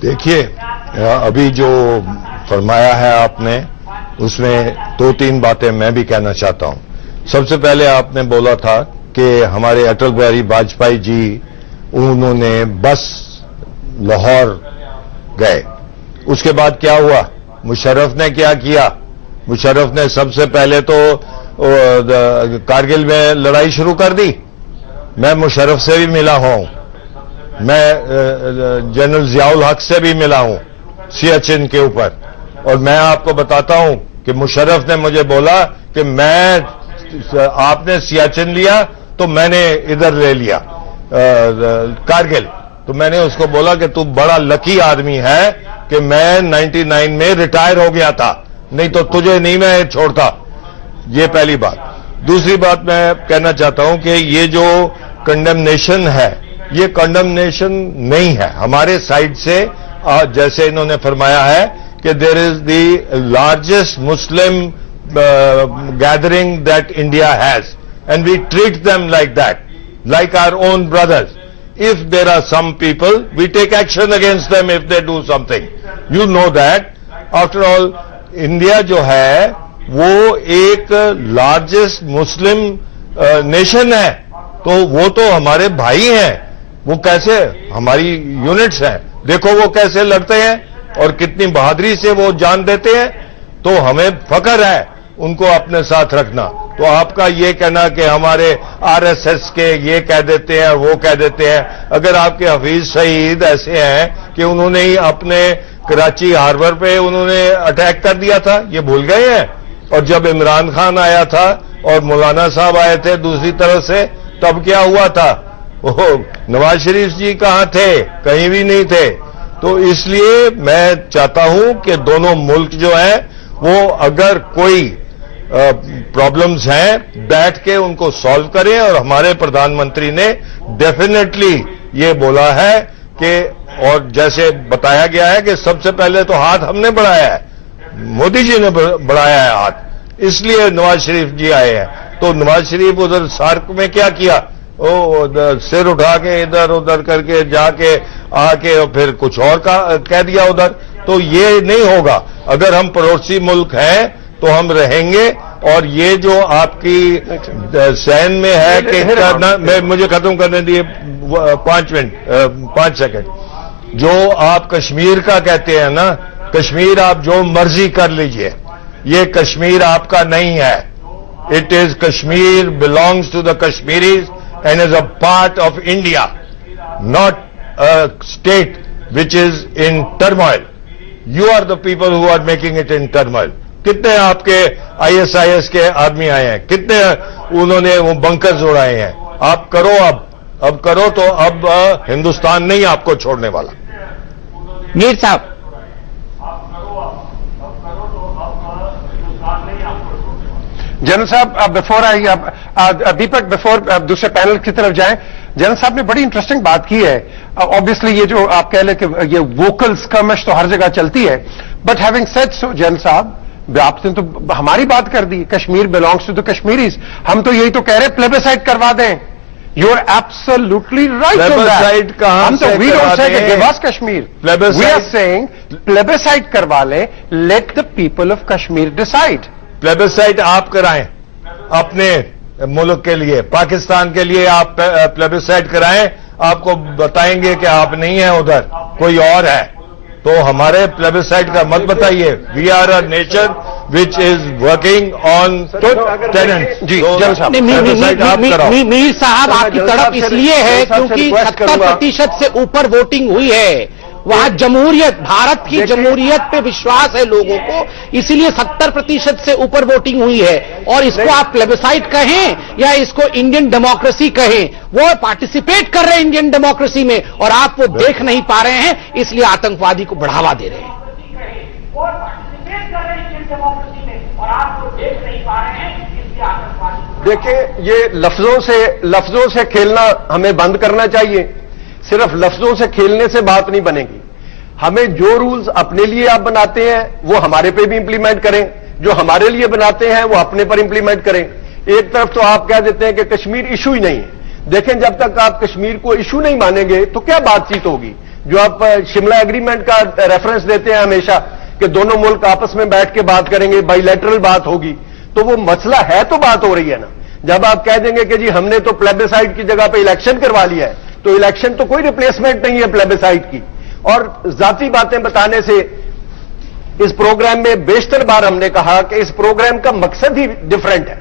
देखिए, अभी जो फरमाया है आपने, उसमें 2-3 बातें मैं भी कहना चाहता हूं। सबसे पहले आपने बोला था कि हमारे अटल बिहारी वाजपेयी जी, उन्होंने बस लाहौर गए। उसके बाद क्या हुआ? मुशर्रफ ने क्या किया? मुशर्रफ ने सबसे पहले तो कारगिल में लड़ाई शुरू कर दी। मैं मुशर्रफ से भी मिला हूं, मैं जनरल जियाउल हक से भी मिला हूं सियाचिन के ऊपर, और मैं आपको बताता हूं कि मुशर्रफ ने मुझे बोला कि आपने सियाचिन लिया तो मैंने इधर ले लिया कारगिल। तो मैंने उसको बोला कि तू बड़ा लकी आदमी है कि मैं 99 में रिटायर हो गया था, नहीं तो तुझे नहीं मैं छोड़ता। ये पहली बात। दूसरी बात मैं कहना चाहता हूं कि ये जो कंडेमनेशन है, ये कंडेमनेशन नहीं है हमारे साइड से। जैसे इन्होंने फरमाया है कि there is the largest Muslim gathering that India has, and we treat them like that, like our own brothers. If there are some people, we take action against them if they do something. You know that after all India जो है वो एक largest मुस्लिम nation है, तो वो तो हमारे भाई हैं, वो कैसे हमारी यूनिट्स हैं, देखो वो कैसे लड़ते हैं और कितनी बहादुरी से वो जान देते हैं, तो हमें फख्र है उनको अपने साथ रखना। तो आपका ये कहना कि हमारे आरएसएस के ये कह देते हैं वो कह देते हैं, अगर आपके हफीज सईद ऐसे हैं कि उन्होंने ही अपने कराची हार्बर पे उन्होंने अटैक कर दिया था, ये भूल गए हैं? और जब इमरान खान आया था और मौलाना साहब आए थे दूसरी तरफ से, तब क्या हुआ था? ओह, नवाज शरीफ जी कहां थे? कहीं भी नहीं थे। तो इसलिए मैं चाहता हूं कि दोनों मुल्क जो है वो अगर कोई प्रॉब्लम्स हैं बैठ के उनको सॉल्व करें, और हमारे प्रधानमंत्री ने डेफिनेटली ये बोला है कि, और जैसे बताया गया है कि सबसे पहले तो हाथ हमने बढ़ाया है, मोदी जी ने बढ़ाया है हाथ, इसलिए नवाज शरीफ जी आए हैं। तो नवाज शरीफ उधर सार्क में क्या किया, वो सिर उठा के इधर उधर करके जाके आके और फिर कुछ और कह दिया उधर, तो ये नहीं होगा। अगर हम पड़ोसी मुल्क हैं तो हम रहेंगे, और ये जो आपकी सैन में है कि मुझे खत्म करने दिए 5 सेकंड, जो आप कश्मीर का कहते हैं ना, कश्मीर आप जो मर्जी कर लीजिए, ये कश्मीर आपका नहीं है। It is Kashmir belongs to the Kashmiris and is a part of India, not a state which is in turmoil. You are the people who are making it in turmoil. कितने आपके आईएसआईएस के आदमी आए हैं, कितने उन्होंने वो बंकर्स उड़ाए हैं। आप करो, अब करो, तो अब हिंदुस्तान नहीं आपको छोड़ने वाला। मीर साहब, जनरल साहब, बिफोर आई दीपक, बिफोर दूसरे पैनल की तरफ जाएं, जनरल साहब ने बड़ी इंटरेस्टिंग बात की है। ऑब्वियसली ये जो आप कह लें कि ये वोकल स्कर्मिश तो हर जगह चलती है, but having said so general साहब, आपने तो हमारी बात कर दी, Kashmir belongs to the Kashmiris. हम तो यही तो कह रहे प्लेबिसाइड करवा दें। You are absolutely right on that. Plebiscite कहां से we don't say give us Kashmir, we are saying plebiscite करवा लें, let the people of Kashmir decide. Plebiscite आप कराएं अपने मुल्क के लिए, पाकिस्तान के लिए आप प्लेबिसाइड कराएं, आपको बताएंगे कि आप नहीं है उधर, कोई और है। तो हमारे प्लेबिसाइड का मत बताइए। We are a nation which is working on tenants. जी मीर साहब, आपकी तड़प इसलिए है क्योंकि 70% से ऊपर वोटिंग हुई है। वहां जमहूरियत, भारत की जमहूरियत पे विश्वास है लोगों को, इसीलिए 70% से ऊपर वोटिंग हुई है। और इसको आप प्लेबिसाइड कहें या इसको इंडियन डेमोक्रेसी कहें, वो पार्टिसिपेट कर रहे हैं इंडियन डेमोक्रेसी में, और आप वो देख नहीं पा रहे हैं, इसलिए आतंकवादी को बढ़ावा दे रहे हैं। देखिए, ये लफ्जों से खेलना हमें बंद करना चाहिए। सिर्फ लफ्जों से खेलने से बात नहीं बनेगी। हमें जो रूल्स अपने लिए आप बनाते हैं वो हमारे पे भी इंप्लीमेंट करें, जो हमारे लिए बनाते हैं वो अपने पर इंप्लीमेंट करें। एक तरफ तो आप कह देते हैं कि कश्मीर इशू ही नहीं है। देखें, जब तक आप कश्मीर को इशू नहीं मानेंगे तो क्या बातचीत होगी। जो आप शिमला एग्रीमेंट का रेफरेंस देते हैं हमेशा कि दोनों मुल्क आपस में बैठ के बात करेंगे, बाइलैटरल बात होगी, तो वो मसला है तो बात हो रही है ना। जब आप कह देंगे कि जी हमने तो प्लेबिसाइड की जगह पे इलेक्शन करवा लिया है, तो इलेक्शन तो कोई रिप्लेसमेंट नहीं है प्लेबिसाइड की। और जाती बातें बताने से, इस प्रोग्राम में बेशतर बार हमने कहा कि इस प्रोग्राम का मकसद ही डिफरेंट है।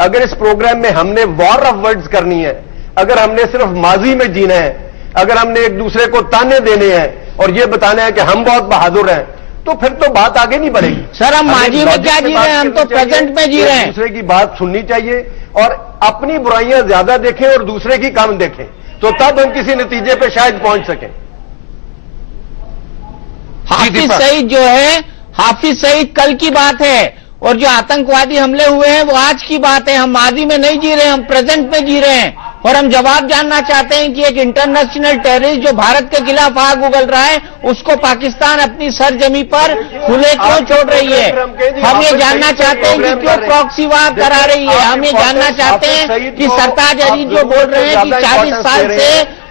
अगर इस प्रोग्राम में हमने वॉर ऑफ वर्ड्स करनी है, अगर हमने सिर्फ माजी में जीना है, अगर हमने एक दूसरे को ताने देने हैं और ये बताना है कि हम बहुत बहादुर हैं, तो फिर तो बात आगे नहीं बढ़ेगी। सर, हम माजी में क्या जी रहे हैं, हम तो प्रेजेंट में जी रहे हैं। दूसरे की बात सुननी चाहिए और अपनी बुराइयां ज्यादा देखें और दूसरे की कम देखें, तो तब हम किसी नतीजे पे शायद पहुंच सकें। हाफिज सईद जो है, हाफिज सईद कल की बात है, और जो आतंकवादी हमले हुए हैं वो आज की बात है। हम माजी में नहीं जी रहे, हम प्रेजेंट में जी रहे हैं। और हम जवाब जानना चाहते हैं कि एक इंटरनेशनल टेररिस्ट जो भारत के खिलाफ आग उगल रहा है, उसको पाकिस्तान अपनी सरजमी पर खुले क्यों छोड़ रही है। हम ये जानना चाहते हैं कि क्यों प्रॉक्सी वार करा रही है। हम ये जानना चाहते हैं कि सरताज अली जो बोल रहे हैं कि 40 साल से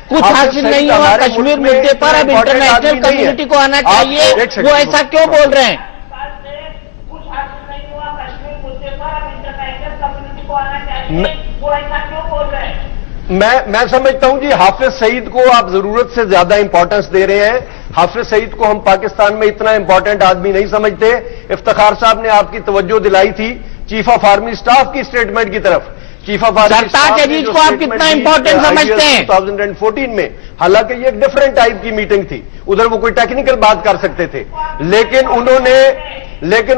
कुछ हासिल नहीं हुआ कश्मीर मुद्दे पर, अब इंटरनेशनल कम्युनिटी को आना चाहिए, वो ऐसा क्यों बोल रहे हैं? मैं समझता हूं जी, हाफिज सईद को आप जरूरत से ज्यादा इंपॉर्टेंस दे रहे हैं। हाफिज सईद को हम पाकिस्तान में इतना इंपॉर्टेंट आदमी नहीं समझते। इफ्तिखार साहब ने आपकी तवज्जो दिलाई थी चीफ ऑफ आर्मी स्टाफ की स्टेटमेंट की तरफ। चीफ ऑफ आर्मी सरताज अजीज को आप कितना इंपॉर्टेंट समझते हैं? 2014 में, हालांकि ये एक डिफरेंट टाइप की मीटिंग थी, उधर वो कोई टेक्निकल बात कर सकते थे, लेकिन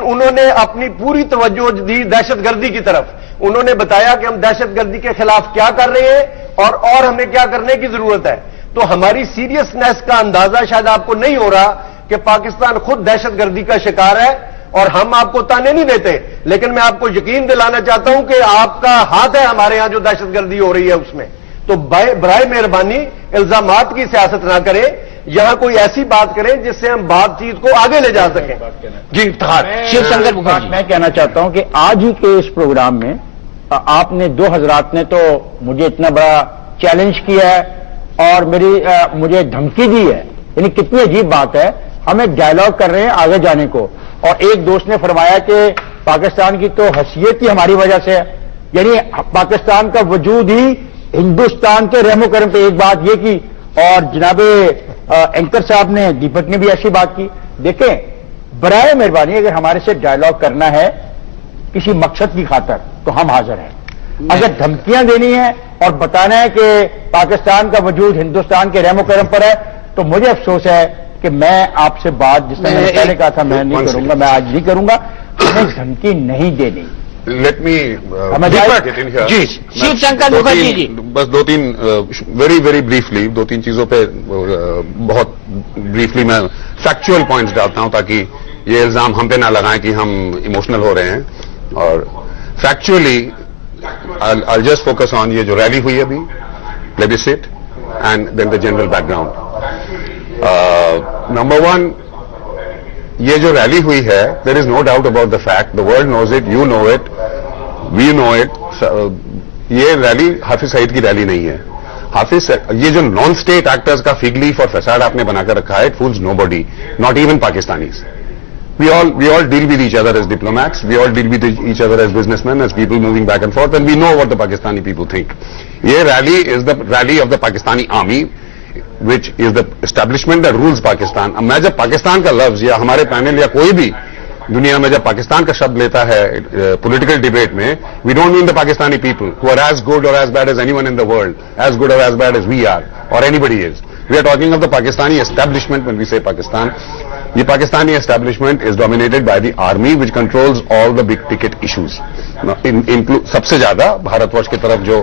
उन्होंने अपनी पूरी तवज्जो दी दहशतगर्दी की तरफ। उन्होंने बताया कि हम दहशतगर्दी के खिलाफ क्या कर रहे हैं और हमें क्या करने की जरूरत है। तो हमारी सीरियसनेस का अंदाजा शायद आपको नहीं हो रहा कि पाकिस्तान खुद दहशतगर्दी का शिकार है, और हम आपको ताने नहीं देते, लेकिन मैं आपको यकीन दिलाना चाहता हूं कि आपका हाथ है हमारे यहां जो दहशतगर्दी हो रही है उसमें। तो बराए मेहरबानी इल्जामात की सियासत ना करें, यहां कोई ऐसी बात करें जिससे हम बातचीत को आगे ले जा सकें। जी शिवशंकर मुखर्जी, मैं कहना चाहता हूं कि आज ही के इस प्रोग्राम में आपने दो हजरात ने तो मुझे इतना बड़ा चैलेंज किया है और मुझे धमकी दी है, यानी कितनी अजीब बात है। हम एक डायलॉग कर रहे हैं आगे जाने को, और एक दोस्त ने फरमाया कि पाकिस्तान की तो हैसियत ही हमारी वजह से है, यानी पाकिस्तान का वजूद ही हिंदुस्तान के रहमो करम पे। एक बात ये की, और जनाबे एंकर साहब ने, दीपक ने भी ऐसी बात की। देखें, बराए मेहरबानी अगर हमारे से डायलॉग करना है किसी मकसद की खातर तो हम हाजिर हैं। अगर धमकियां देनी है और बताना है कि पाकिस्तान का वजूद हिंदुस्तान के रहमो करम पर है, तो मुझे अफसोस है कि मैं आपसे बात, जिसने मैंने पहले कहा था मैं नहीं करूंगा, मैं आज नहीं करूंगा। हमें धमकी नहीं देनी। लेट मी जी शिवशंकर मुखर्जी जी, बस दो तीन वेरी वेरी ब्रीफली, दो तीन चीजों पे बहुत ब्रीफली मैं फैक्चुअल पॉइंट्स डालता हूं ताकि ये इल्जाम हम पे ना लगाएं कि हम इमोशनल हो रहे हैं। और factually I just focus on ये जो रैली हुई अभी, plebiscite, and then the general background. Number one, ये जो रैली हुई है, there is no doubt about the fact, the world knows it, you know it, we know it, ये rally Hafiz Saeed की रैली नहीं है। ये जो नॉन स्टेट एक्टर्स का फिग लीफ और फसाड आपने बनाकर रखा है, it fools nobody, not even Pakistanis. We all deal with each other as diplomats. We all deal with each other as businessmen, as people moving back and forth, and we know what the Pakistani people think. Ye rally is the rally of the Pakistani army, which is the establishment that rules Pakistan. अब मैं जब पाकिस्तान का लफ्ज या हमारे panel या कोई भी दुनिया में जब पाकिस्तान का शब्द लेता है पॉलिटिकल डिबेट में, we don't mean the Pakistani people who are as good or as bad as anyone in the world, as good or as bad as we are or anybody is. We are talking of the Pakistani establishment when we say Pakistan. The Pakistani establishment is dominated by the army, which controls all the big ticket issues. सबसे ज्यादा भारतवर्ष की तरफ जो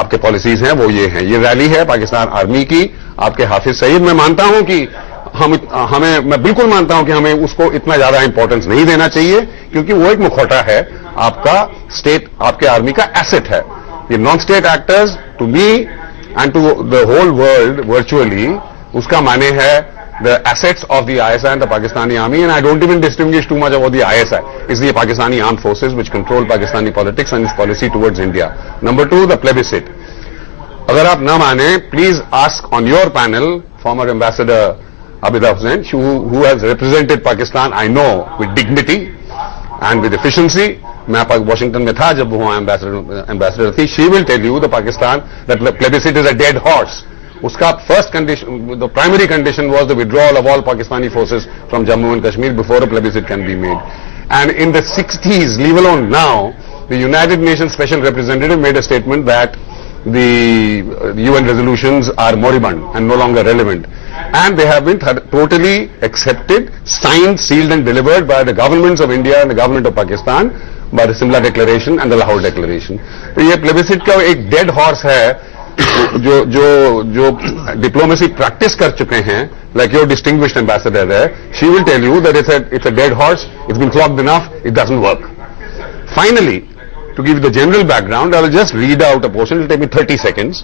आपके policies हैं वो ये हैं। ये रैली है पाकिस्तान आर्मी की, आपके हाफिज सईद। मैं मानता हूं कि मैं बिल्कुल मानता हूं कि हमें उसको इतना ज्यादा इंपॉर्टेंस नहीं देना चाहिए, क्योंकि वो एक मुखौटा है, आपका स्टेट, आपके आर्मी का एसेट है। ये non state actors to me and to the whole world virtually, उसका माने है the assets of the ISI and the Pakistani army, and I don't even distinguish too much about the ISI. It's the Pakistani armed forces which control Pakistani politics and its policy towards India. Number two, the plebiscite. अगर आप ना माने, please ask on your panel former Ambassador Abida Hussain, who has represented Pakistan, I know, with dignity and with efficiency. मैं Washington में था जब वो ambassador थी. She will tell you the Pakistan that the plebiscite is a dead horse. उसका first condition, the primary condition was the withdrawal of all Pakistani forces from Jammu and Kashmir before a plebiscite can be made. And in the 60s, leave alone now, the United Nations special representative made a statement that the UN resolutions are moribund and no longer relevant, and they have been totally accepted, signed, sealed and delivered by the governments of India and the government of Pakistan by the Simla Declaration and the Lahore Declaration. तो ये plebiscite का एक dead horse है जो diplomacy practice कर चुके हैं, like your distinguished ambassador there, she will tell you that it's a dead horse, it's been flogged enough, it doesn't work. Finally, to give you the general background, I will just read out a portion, it will take me 30 seconds.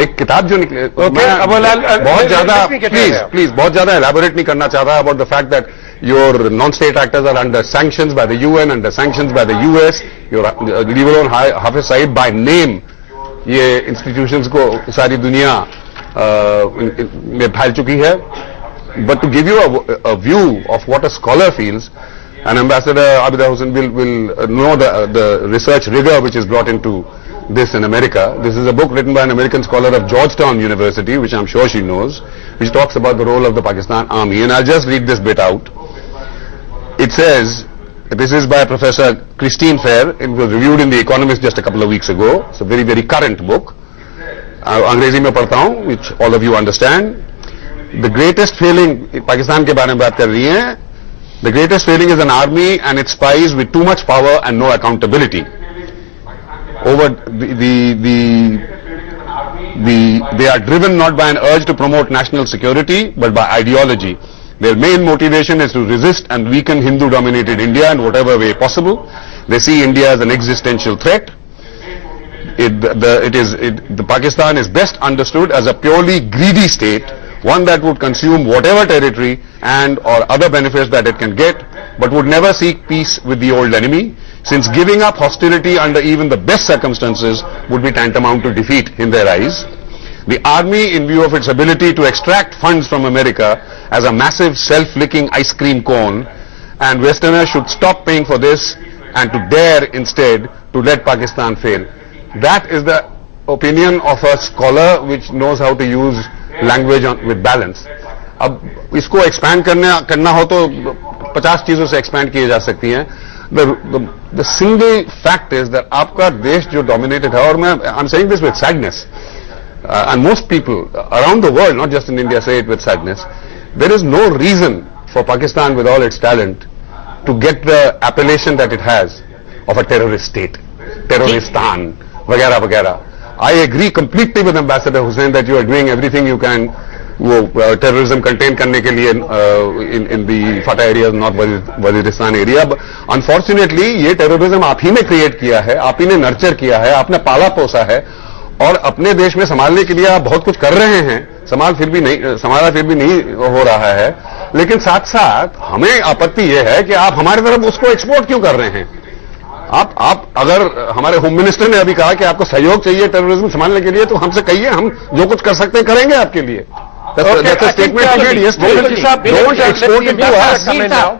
एक किताब जो निकले, बहुत ज्यादा please बहुत ज्यादा elaborate नहीं करना चाहता about the fact that your non-state actors are under sanctions by the UN, under sanctions by the US, your leave alone Hafiz Saeed by name. ये इंस्टीट्यूशंस को सारी दुनिया में फैल चुकी है. But to give you a view of what a scholar feels, and Ambassador Abida Hussain will know the research rigor which is brought into this in America. This is a book written by an American scholar of Georgetown University, which I'm sure she knows, which talks about the role of the Pakistan Army. And I'll just read this bit out. It says, this is by Professor Christine Fair. It was reviewed in The Economist just a couple of weeks ago. It's a very, very current book. अंग्रेजी में पढ़ता हूं, which all of you understand. The greatest failing, Pakistan के बारे में बात कर रही हैं. The greatest failing is an army and its spies with too much power and no accountability. Over they are driven not by an urge to promote national security, but by ideology. Their main motivation is to resist and weaken Hindu-dominated India in whatever way possible. They see India as an existential threat. The Pakistan is best understood as a purely greedy state, one that would consume whatever territory and or other benefits that it can get, but would never seek peace with the old enemy, since giving up hostility under even the best circumstances would be tantamount to defeat in their eyes. The army, in view of its ability to extract funds from America as a massive self-licking ice cream cone, and Westerners should stop paying for this and to dare instead to let Pakistan fail. That is the opinion of a scholar which knows how to use language with balance. अब इसको expand करना हो तो 50 चीजों से expand किए जा सकती हैं. The single fact is that आपका देश जो dominated है, और I'm saying this with sadness, and most people around the world, not just in India, say it with sadness, there is no reason for Pakistan with all its talent to get the appellation that it has of a terrorist state, terroristan, वगैरह वगैरह. I agree completely with Ambassador Hussain that you are doing everything you can वो terrorism contain करने के लिए in the FATA area, North Waziristan area. Unfortunately ये terrorism आप ही ने create किया है, आप ही ने nurture किया है, आपने पाला पोसा है, और अपने देश में संभालने के लिए आप बहुत कुछ कर रहे हैं. संभाला फिर भी नहीं हो रहा है. लेकिन साथ साथ हमें आपत्ति यह है कि आप हमारी तरफ उसको एक्सपोर्ट क्यों कर रहे हैं. आप अगर हमारे होम मिनिस्टर ने अभी कहा कि आपको सहयोग चाहिए टेररिज्म संभालने के लिए, तो हमसे कहिए, हम जो कुछ कर सकते हैं करेंगे आपके लिए.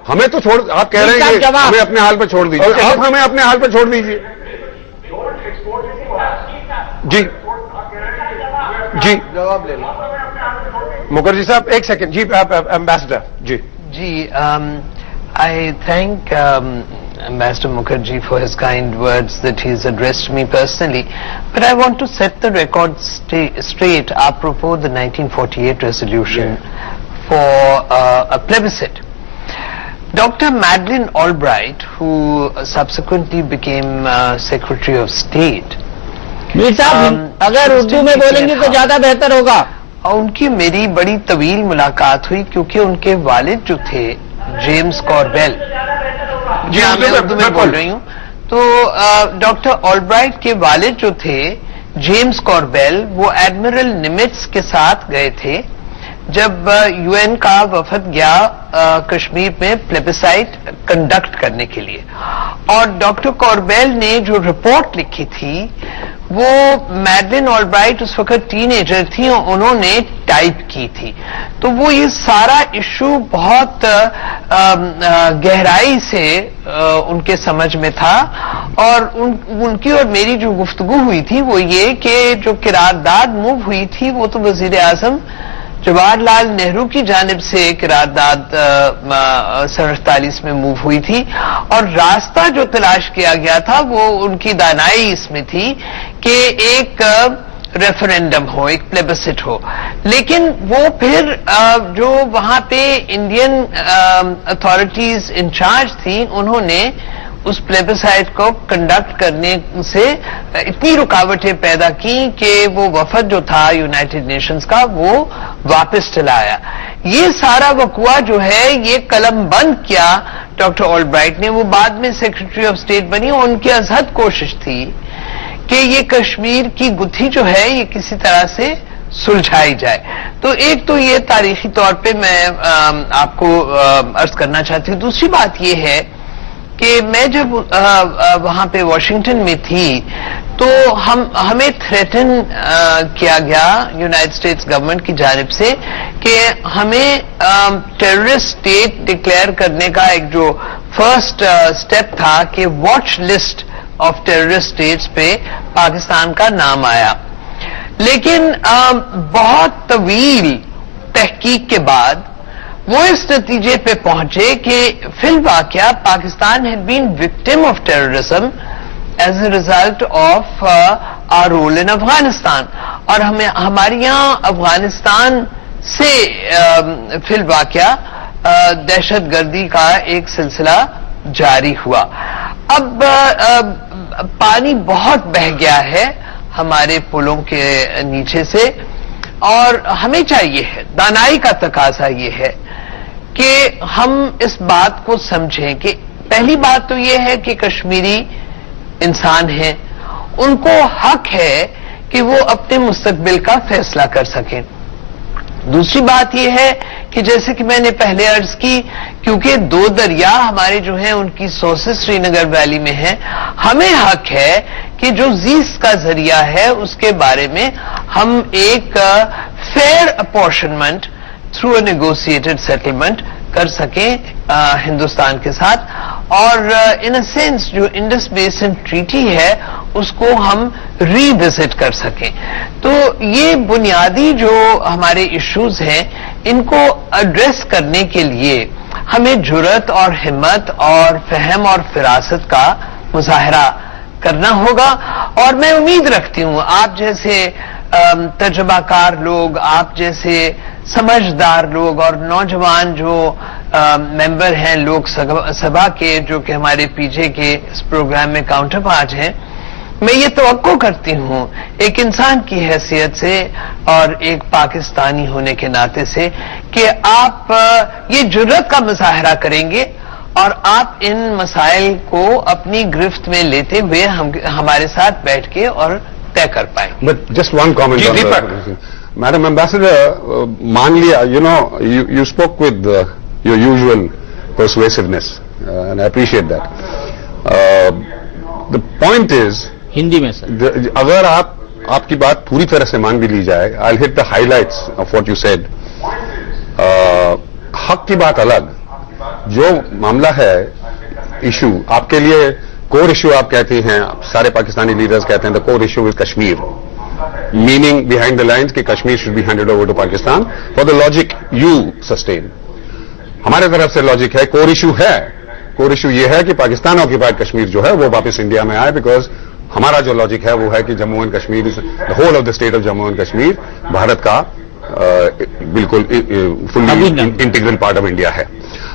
हमें तो छोड़, आप कह रहे हैं कि हमें अपने हाल पर छोड़ दीजिए. आप हमें अपने हाल पर छोड़ दीजिए. जी जी जवाब ले लो मुखर्जी साहब. एक सेकंड जी. Ambassador ji. I thank Ambassador Mukherjee for his kind words that he's addressed me personally, but I want to set the record straight apropos the 1948 resolution for a plebiscite. Dr. Madeleine Albright, who subsequently became Secretary of State, Mir साहब अगर उर्दू में बोलेंगे तो ज्यादा बेहतर होगा. और उनकी मेरी बड़ी तवील मुलाकात हुई, क्योंकि उनके वालिद जो थे जेम्स कॉर्बेल, जी मैं उर्दू में बोल रही हूँ, तो डॉक्टर ऑलब्राइट के वालिद जो थे जेम्स कॉर्बेल, वो एडमिरल निमिट्स के साथ गए थे जब यूएन का वफद गया कश्मीर में प्लेबिसाइट कंडक्ट करने के लिए. और डॉक्टर कॉर्बेल ने जो रिपोर्ट लिखी थी वो मैडलिन ऑलब्राइट उस वक्त टीनेजर थी और उन्होंने टाइप की थी. तो वो ये सारा इशू बहुत गहराई से उनके समझ में था. और उनकी और मेरी जो गुफ्तगू हुई थी वो ये कि जो किरारदाद मूव हुई थी वो तो वजीर आजम जवाहरलाल नेहरू की जानिब से किरारदाद 1947 में मूव हुई थी, और रास्ता जो तलाश किया गया था वो उनकी दानाई इसमें थी कि एक रेफरेंडम हो, एक प्लेबिसिट हो. लेकिन वो फिर जो वहां पे इंडियन अथॉरिटीज इंचार्ज थी, उन्होंने उस प्लेबिसाइट को कंडक्ट करने से इतनी रुकावटें पैदा की कि वो वफद जो था यूनाइटेड नेशंस का वो वापस चला आया. ये सारा वकुआ जो है ये कलम बंद किया डॉक्टर ऑलब्राइट ने. वो बाद में सेक्रेटरी ऑफ स्टेट बनी और उनकी अजहद कोशिश थी कि ये कश्मीर की गुत्थी जो है ये किसी तरह से सुलझाई जाए. तो एक तो ये तारीखी तौर पे मैं आपको अर्ज करना चाहती हूँ. दूसरी बात ये है कि मैं जब वहां पे वॉशिंगटन में थी तो हमें थ्रेटन किया गया यूनाइटेड स्टेट्स गवर्नमेंट की जानिब से कि हमें टेररिस्ट स्टेट डिक्लेयर करने का एक जो फर्स्ट स्टेप था कि watch list of terrorist states पे पाकिस्तान का नाम आया। लेकिन बहुत तवील तहकीक के बाद वो इस नतीजे पे पहुंचे कि फिल वाकया Pakistan had been victim of terrorism as a result of our role in Afghanistan, और हमारे यहाँ अफगानिस्तान से फिल वाकया दहशतगर्दी का एक सिलसिला जारी हुआ। अब पानी बहुत बह गया है हमारे पुलों के नीचे से, और हमें चाहिए है, दानाई का तकाजा ये है कि हम इस बात को समझें कि पहली बात तो ये है कि कश्मीरी इंसान हैं, उनको हक है कि वो अपने मुस्तकबिल का फैसला कर सकें। दूसरी बात यह है कि जैसे कि मैंने पहले अर्ज की, क्योंकि दो दरिया हमारे जो हैं उनकी सोर्सेस श्रीनगर वैली में हैं, हमें हक है कि जो जीस का जरिया है उसके बारे में हम एक fair apportionment through a negotiated settlement कर सकें हिंदुस्तान के साथ, और इन अ सेंस जो इंडस बेसिन ट्रीटी है उसको हम रीविजिट कर सकें। तो ये बुनियादी जो हमारे इश्यूज हैं इनको एड्रेस करने के लिए हमें जुर्रत और हिम्मत और फहम और फिरासत का मुजाहरा करना होगा। और मैं उम्मीद रखती हूं आप जैसे तजुर्बाकार लोग, आप जैसे समझदार लोग और नौजवान जो मेंबर हैं लोक सभा के, जो कि हमारे पीछे के इस प्रोग्राम में काउंटर पार्ट हैं, मैं ये तवक्को करती हूं एक इंसान की हैसियत से और एक पाकिस्तानी होने के नाते से कि आप ये जुर्रत का मुजाहरा करेंगे और आप इन मसाइल को अपनी गिरफ्त में लेते हुए हमारे साथ बैठ के और तय कर पाए। But just one comment madam ambassador, मान लिया you spoke with your usual persuasiveness and I appreciate that. The point is, Hindi में सर, अगर आपकी बात पूरी तरह से मान भी ली जाए, I'll hit the highlights of what you said. हक की बात अलग, जो मामला है इशू आपके लिए कोर इशू आप कहती हैं, सारे पाकिस्तानी लीडर्स कहते हैं the core issue is Kashmir, meaning behind the lines कि Kashmir should be handed over to Pakistan for the logic you sustain. हमारे तरफ से लॉजिक है, कोर इशू है, कोर इशू ये है कि पाकिस्तान ऑक्यूपाइड कश्मीर जो है वो वापस इंडिया में आए, बिकॉज हमारा जो लॉजिक है वो है कि Jammu and Kashmir, the whole of the state of Jammu and Kashmir Bharat का बिल्कुल fully integral part of India है।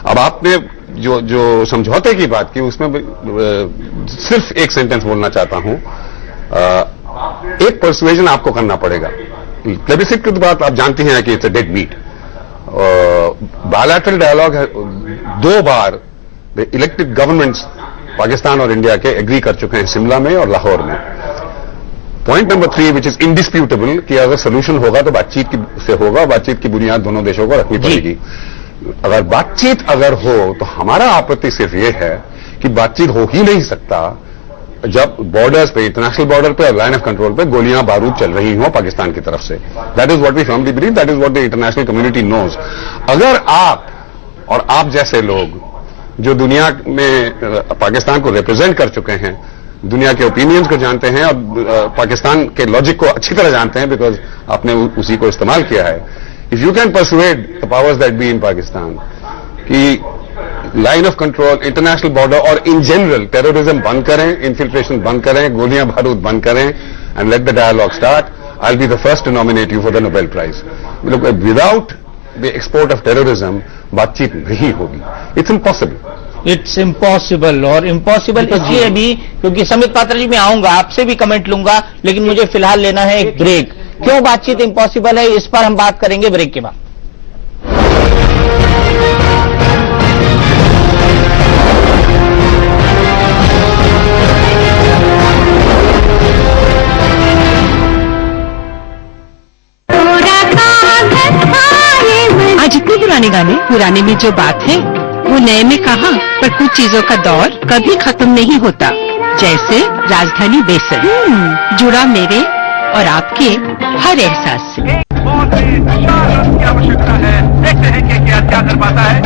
अब आपने जो समझौते की बात की उसमें सिर्फ एक सेंटेंस बोलना चाहता हूं, एक परसुएजन आपको करना पड़ेगा। प्लेबिसिट की बात आप जानती हैं कि it's a dead meat. Bilateral dialogue है, 2 बार इलेक्टेड गवर्नमेंट्स पाकिस्तान और इंडिया के एग्री कर चुके हैं शिमला में और लाहौर में। पॉइंट नंबर 3 विच इज इंडिस्प्यूटेबल कि अगर सोल्यूशन होगा तो बातचीत से होगा, बातचीत की बुनियाद दोनों देशों को रखनी पड़ेगी। अगर बातचीत अगर हो तो हमारा आपत्ति सिर्फ ये है कि बातचीत हो ही नहीं सकता जब बॉर्डर्स पे, इंटरनेशनल बॉर्डर पे और लाइन ऑफ कंट्रोल पे गोलियां बारूद चल रही हो पाकिस्तान की तरफ से। That is what we firmly believe, that is what the international community knows. अगर आप और आप जैसे लोग जो दुनिया में पाकिस्तान को रिप्रेजेंट कर चुके हैं, दुनिया के ओपिनियंस को जानते हैं और पाकिस्तान के लॉजिक को अच्छी तरह जानते हैं बिकॉज आपने उसी को इस्तेमाल किया है, if you can persuade the powers that be in Pakistan कि line of control, international border और इन जनरल टेररिज्म बंद करें, इन्फिल्ट्रेशन बंद करें, गोलियां बारूद बंद करें and let the dialogue start, I will be the first to nominate you for the Nobel prize. Without the export of terrorism बातचीत नहीं होगी, इट्स इम्पॉसिबल। इट्स इम्पॉसिबल, और इम्पॉसिबल इसलिए भी क्योंकि समित पात्रा जी मैं आऊंगा, आपसे भी कमेंट लूंगा, लेकिन मुझे फिलहाल लेना है एक ब्रेक। क्यों बातचीत इम्पॉसिबल है, इस पर हम बात करेंगे ब्रेक के बाद। आज इतने पुराने गाने, पुराने में जो बात है वो नए में कहा, पर कुछ चीजों का दौर कभी खत्म नहीं होता। जैसे राजधानी बेसन, जुड़ा मेरे और आपके हर एहसास से। की आवश्यकता है, देखते हैं कि क्या कर पाता है।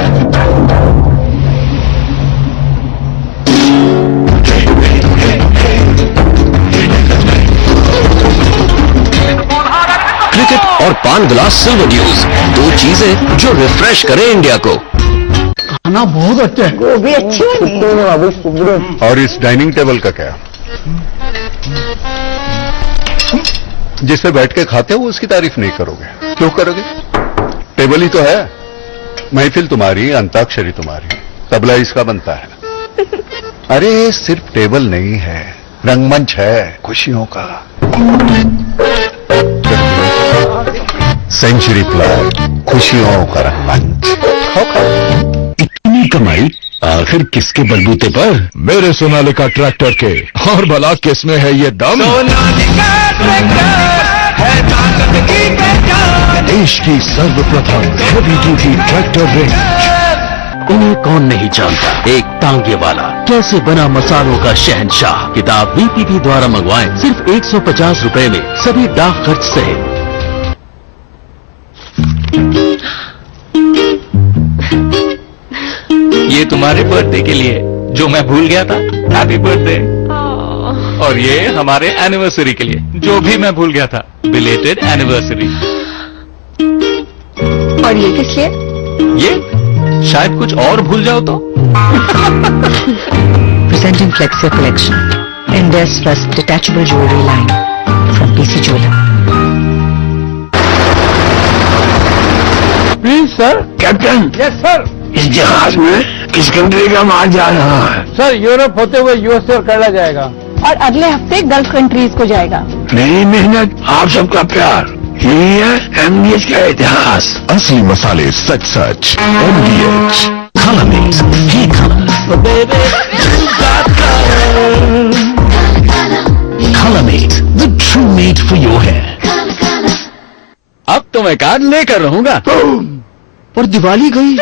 क्रिकेट और पान ग्लास सिल्वर न्यूज, दो चीजें जो रिफ्रेश करें इंडिया को। खाना बहुत अच्छा है, गोभी अच्छी है। और इस डाइनिंग टेबल का क्या? जिससे बैठ के खाते हो उसकी तारीफ नहीं करोगे, क्यों करोगे? टेबल ही तो है, महफिल तुम्हारी, अंताक्षरी तुम्हारी, तबला इसका बनता है। अरे सिर्फ टेबल नहीं है, रंगमंच है खुशियों का। सेंचुरी प्लस, खुशियों का रंगमंच। इतनी कमाई आखिर किसके बलबूते पर? मेरे सोनालिका ट्रैक्टर के। और भला किसमें है ये दम? देश की सर्वप्रथम हेवी ड्यूटी ट्रैक्टर रेंज। उन्हें कौन नहीं जानता, एक टांगे वाला कैसे बना मसालों का शहंशाह। किताब VPP द्वारा मंगवाएं सिर्फ 150 रुपए में, सभी डाक खर्च सहित। ये तुम्हारे बर्थडे के लिए जो मैं भूल गया था, हैप्पी बर्थडे। और ये हमारे एनिवर्सरी के लिए जो भी मैं भूल गया था, बिलेटेड एनिवर्सरी। और ये किस लिए? ये शायद कुछ और भूल जाओ तो। Presenting Flexia Collection, India's first detachable jewelry line from PC Jeweler. Please sir. Captain. Yes sir. इस जहाज में किस कंट्री का माल जा रहा है? सर यूरोप होते हुए US और कनाडा जाएगा और अगले हफ्ते गल्फ कंट्रीज को जाएगा। मेरी मेहनत, आप सबका प्यार, यही है MDH का इतिहास। असली मसाले सच सच। MDH Color Mix, he color. Color Mix, the true mate for your hair. अब तो मैं कार्ड लेकर रहूंगा। और दिवाली गई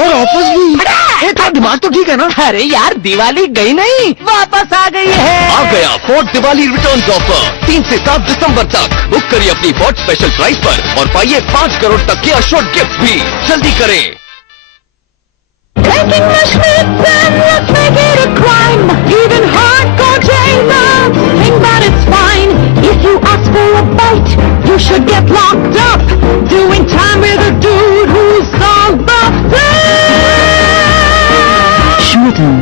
और ऑफर्स भी। था दिमाग तो ठीक है ना? अरे यार दिवाली गई नहीं, वापस आ गई है। आ गया फोर्ड दिवाली रिटर्न ऑफर 3 से 7 दिसंबर तक। बुक करिए अपनी फोर्ड स्पेशल प्राइस पर और पाइए 5 करोड़ तक के अशोर्ड गिफ्ट भी। जल्दी करें। You should get locked up, doing time with a dude who's on the Schmitten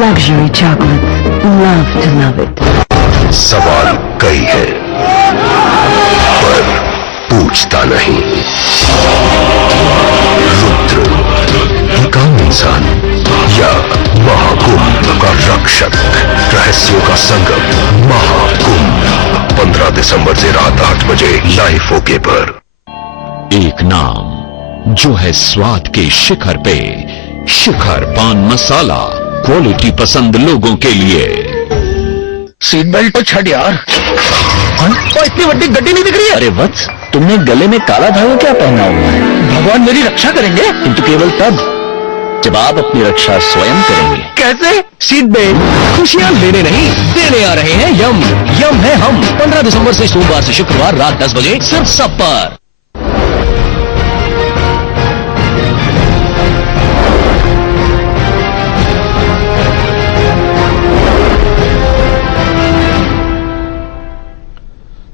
luxury chocolates, love to love it. सवाल कई है पर पूछता नहीं। रुद्र एक आम इंसान या महाकुंभ का रक्षक? रहस्यों का संगम महाकुंभ 15 दिसंबर से रात 8 बजे लाइव ओके पर। एक नाम जो है स्वाद के शिखर पे, शिखर पान मसाला, क्वालिटी पसंद लोगों के लिए। सीट बेल्ट तो छड़ यार। तो इतनी बड़ी गड्डी नहीं दिख रही है? अरे वत्स, तुमने गले में काला धागा क्या पहना हुआ है? भगवान मेरी रक्षा करेंगे, किंतु केवल तब जब आप अपनी रक्षा स्वयं करेंगे। कैसे? सीट बेल्ट खुशियां लेने नहीं देने आ रहे हैं। यम यम है हम। 15 दिसंबर से सोमवार से शुक्रवार रात 10 बजे सिर्फ सब पर।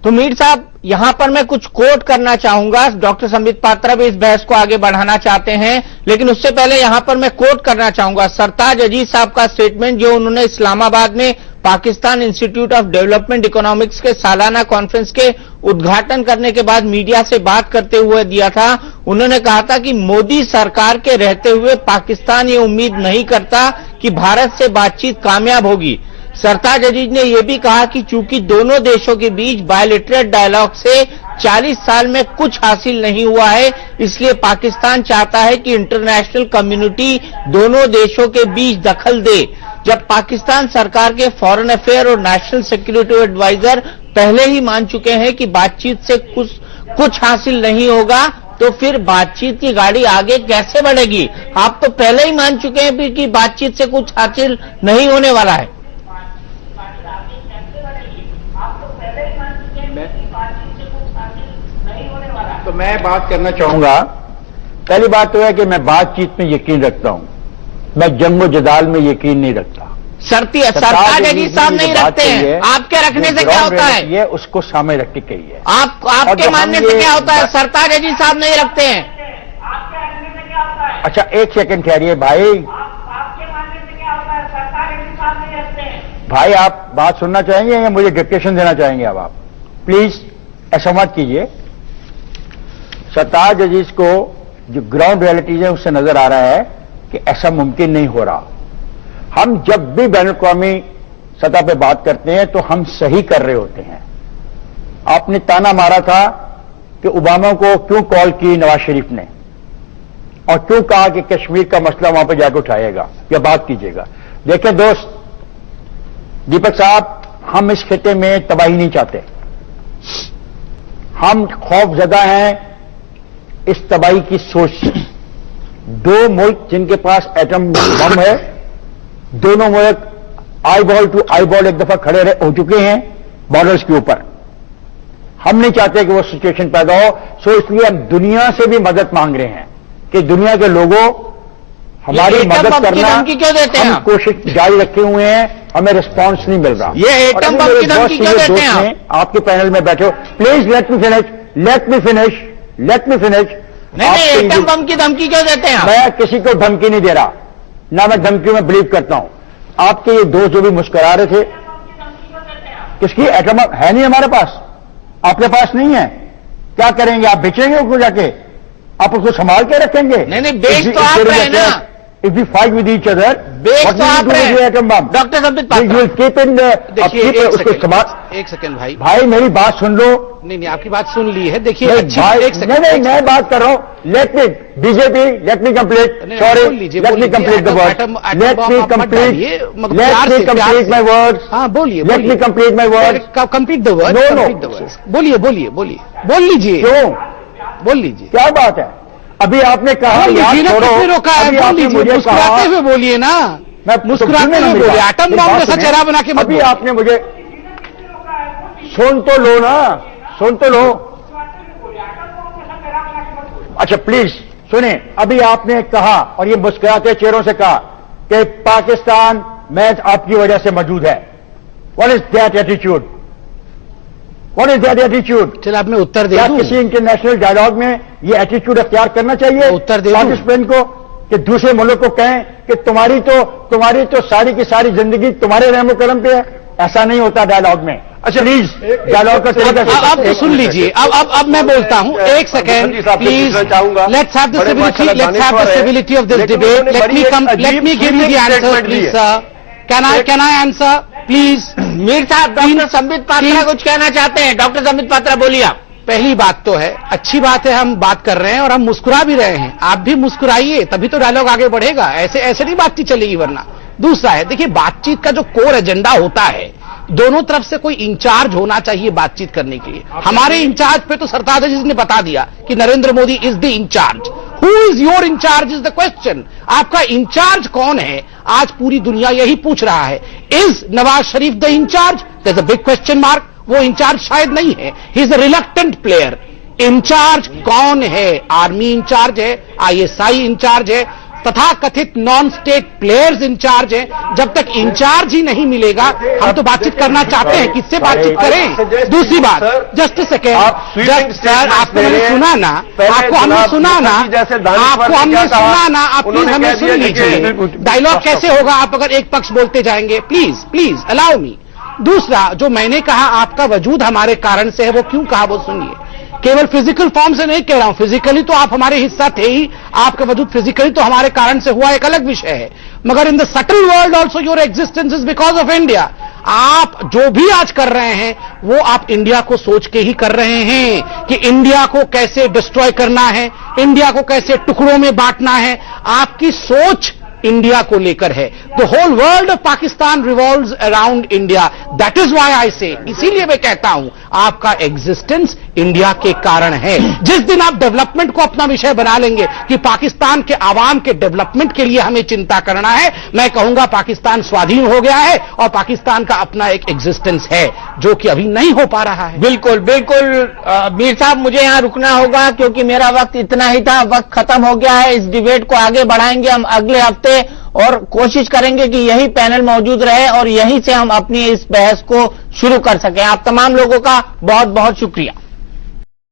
तो मीर साहब, यहां पर मैं कुछ कोट करना चाहूंगा। डॉक्टर संबित पात्रा भी इस बहस को आगे बढ़ाना चाहते हैं, लेकिन उससे पहले यहां पर मैं कोट करना चाहूंगा सरताज अजीज साहब का स्टेटमेंट, जो उन्होंने इस्लामाबाद में Pakistan institute of development economics के सालाना कॉन्फ्रेंस के उद्घाटन करने के बाद मीडिया से बात करते हुए दिया था। उन्होंने कहा था कि मोदी सरकार के रहते हुए पाकिस्तान ये उम्मीद नहीं करता कि भारत से बातचीत कामयाब होगी। सरताज अजीज ने यह भी कहा कि चूंकि दोनों देशों के बीच बायलैटरल डायलॉग से 40 साल में कुछ हासिल नहीं हुआ है, इसलिए पाकिस्तान चाहता है कि इंटरनेशनल कम्युनिटी दोनों देशों के बीच दखल दे। जब पाकिस्तान सरकार के फॉरेन अफेयर और नेशनल सिक्योरिटी एडवाइजर पहले ही मान चुके हैं कि बातचीत से कुछ हासिल नहीं होगा, तो फिर बातचीत की गाड़ी आगे कैसे बढ़ेगी? आप तो पहले ही मान चुके हैं कि बातचीत से कुछ हासिल नहीं होने वाला है। तो मैं बात करना चाहूंगा। पहली बात तो है कि मैं बातचीत में यकीन रखता हूं, मैं जंगो जदाल में यकीन नहीं रखता। सरताज अजीज साहब नहीं रखते हैं, आपके रखने से क्या होता है? ये उसको सामने रख के कही है। आपके मानने से क्या होता है? सरताज अजीज साहब नहीं रखते हैं। अच्छा एक सेकंड ठहरिए भाई, भाई आप बात सुनना चाहेंगे या मुझे डिक्टेशन देना चाहेंगे? अब आप प्लीज ऐसा मत कीजिए। सरताज अजीज को जो ग्राउंड रियलिटीज है उससे नजर आ रहा है कि ऐसा मुमकिन नहीं हो रहा। हम जब भी बैनुल अक़वामी सतह पे बात करते हैं तो हम सही कर रहे होते हैं। आपने ताना मारा था कि ओबामा को क्यों कॉल की नवाज शरीफ ने, और क्यों कहा कि कश्मीर का मसला वहां पर जाकर उठाएगा या बात कीजिएगा। देखें दोस्त दीपक साहब, हम इस खिते में तबाही नहीं चाहते, हम खौफजदा हैं इस तबाही की सोच से। दो मुल्क जिनके पास एटम बम है, दोनों मुल्क eyeball to eyeball एक दफा खड़े हो चुके हैं बॉर्डर्स के ऊपर। हम नहीं चाहते कि वो सिचुएशन पैदा हो, सो इसलिए हम दुनिया से भी मदद मांग रहे हैं कि दुनिया के लोगों हमारी मदद करना, हम कोशिश जारी रखे हुए हैं, हमें रिस्पांस नहीं मिल रहा। ये एटम बम की धमकी क्यों देते हैं आप? आपके पैनल में बैठे हो, please let me finish, let me finish, let me finish. नहीं, एटम बम की धमकी क्यों देते हैं? मैं किसी को धमकी नहीं दे रहा, ना मैं धमकियों में बिलीव करता हूं। आपके ये दोस्त जो भी मुस्कुरा रहे थे, किसकी एटम बम है नहीं हमारे पास, आपके पास नहीं है, क्या करेंगे आप? बेचेंगे उसको जाके, आप उसको संभाल के रखेंगे? नहीं, बेच तो आप रहे हैं ना। If we fight with each other, what will you do with the atom bomb? Doctor Sambit Patra, you will keep in the, एक सेकंड भाई, भाई मेरी बात सुन लो। नहीं आपकी बात सुन ली है। देखिए नहीं मैं बात कर रहा हूँ। Let me BJP, let me complete, sorry, let me complete the word, let me complete my word. हाँ बोलिए, let me complete my word, complete the word. No, बोलिए बोल लीजिए। क्यों बोल लीजिए, क्या बात है? अभी आपने कहा रोका है, मुस्कुराते हुए बोलिए ना, मुस्कुराते हुए बोलिए। एटम बम जैसा चेहरा बना के अभी आपने मुझे सुन तो लो ना, सुन तो लो। अच्छा प्लीज सुने, अभी आपने कहा और ये मुस्कुराते चेहरों से कहा कि पाकिस्तान मैच आपकी वजह से मौजूद है। What is that attitude? What is that attitude? चल आप मैं उत्तर दे दूं। किसी इंटरनेशनल डायलॉग में ये एटीट्यूड अख्तियार करना चाहिए उत्तर दे पाकिस्तान को, कि दूसरे मुल्क को कहें कि तुम्हारी तो सारी की सारी जिंदगी तुम्हारे रहमो करम पे है? ऐसा नहीं होता डायलॉग में। अच्छा प्लीज डायलॉग का तरीका अब तो सुन लीजिए। अब मैं बोलता हूं, एक second please, let's have the civility of this debate. Let me give you the answer please sir. Can I answer please? Mir साहब, डॉक्टर संबित पात्रा कुछ कहना चाहते हैं। डॉक्टर संबित पात्रा बोलिए आप। पहली बात तो है, अच्छी बात है हम बात कर रहे हैं और हम मुस्कुरा भी रहे हैं। आप भी मुस्कुराइए, तभी तो डायलॉग आगे बढ़ेगा। ऐसे नहीं बातचीत चलेगी वरना। दूसरा है, देखिए बातचीत का जो कोर एजेंडा होता है, दोनों तरफ से कोई इंचार्ज होना चाहिए बातचीत करने के लिए। हमारे इंचार्ज पे तो सरताज अजीज ने बता दिया कि Narendra Modi is the in-charge. Who is your in-charge is the question. आपका इंचार्ज कौन है, आज पूरी दुनिया यही पूछ रहा है। Is Nawaz Sharif the in-charge? There is a big question mark. वो इंचार्ज शायद नहीं है, he is a reluctant player. In-charge कौन है? आर्मी इंचार्ज है, आईएसआई इंचार्ज है, तथा कथित नॉन स्टेट प्लेयर्स इंचार्ज हैं। जब तक इंचार्ज ही नहीं मिलेगा, हम तो बातचीत करना चाहते हैं, किससे बातचीत करें? दूसरी बात, जस्ट अ सेकेंड सर, आपको मैंने सुना ना, आपको हमने सुना ना, आपको हमने सुना ना, आप प्लीज हमें सुन लीजिए। डायलॉग कैसे होगा आप अगर एक पक्ष बोलते जाएंगे? Please allow me. दूसरा, जो मैंने कहा आपका वजूद हमारे कारण से है, वो क्यों कहा वो सुनिए। केवल फिजिकल फॉर्म से नहीं कह रहा हूं, फिजिकली तो आप हमारे हिस्सा थे ही, आपका वजूद फिजिकली तो हमारे कारण से हुआ, एक अलग विषय है। मगर in the subtle world also your existence is because of India. आप जो भी आज कर रहे हैं वो आप इंडिया को सोच के ही कर रहे हैं कि इंडिया को कैसे डिस्ट्रॉय करना है, इंडिया को कैसे टुकड़ों में बांटना है। आपकी सोच इंडिया को लेकर है। The whole world of Pakistan revolves around India. That is why I say, इसीलिए मैं कहता हूं आपका एग्जिस्टेंस इंडिया के कारण है। जिस दिन आप डेवलपमेंट को अपना विषय बना लेंगे कि पाकिस्तान के आवाम के डेवलपमेंट के लिए हमें चिंता करना है, मैं कहूंगा पाकिस्तान स्वाधीन हो गया है और पाकिस्तान का अपना एक एग्जिस्टेंस है जो कि अभी नहीं हो पा रहा है। बिल्कुल बिल्कुल मीर साहब, मुझे यहां रुकना होगा क्योंकि मेरा वक्त इतना ही था, वक्त खत्म हो गया है। इस डिबेट को आगे बढ़ाएंगे हम अगले हफ्ते और कोशिश करेंगे कि यही पैनल मौजूद रहे और यहीं से हम अपनी इस बहस को शुरू कर सकें। आप तमाम लोगों का बहुत बहुत शुक्रिया।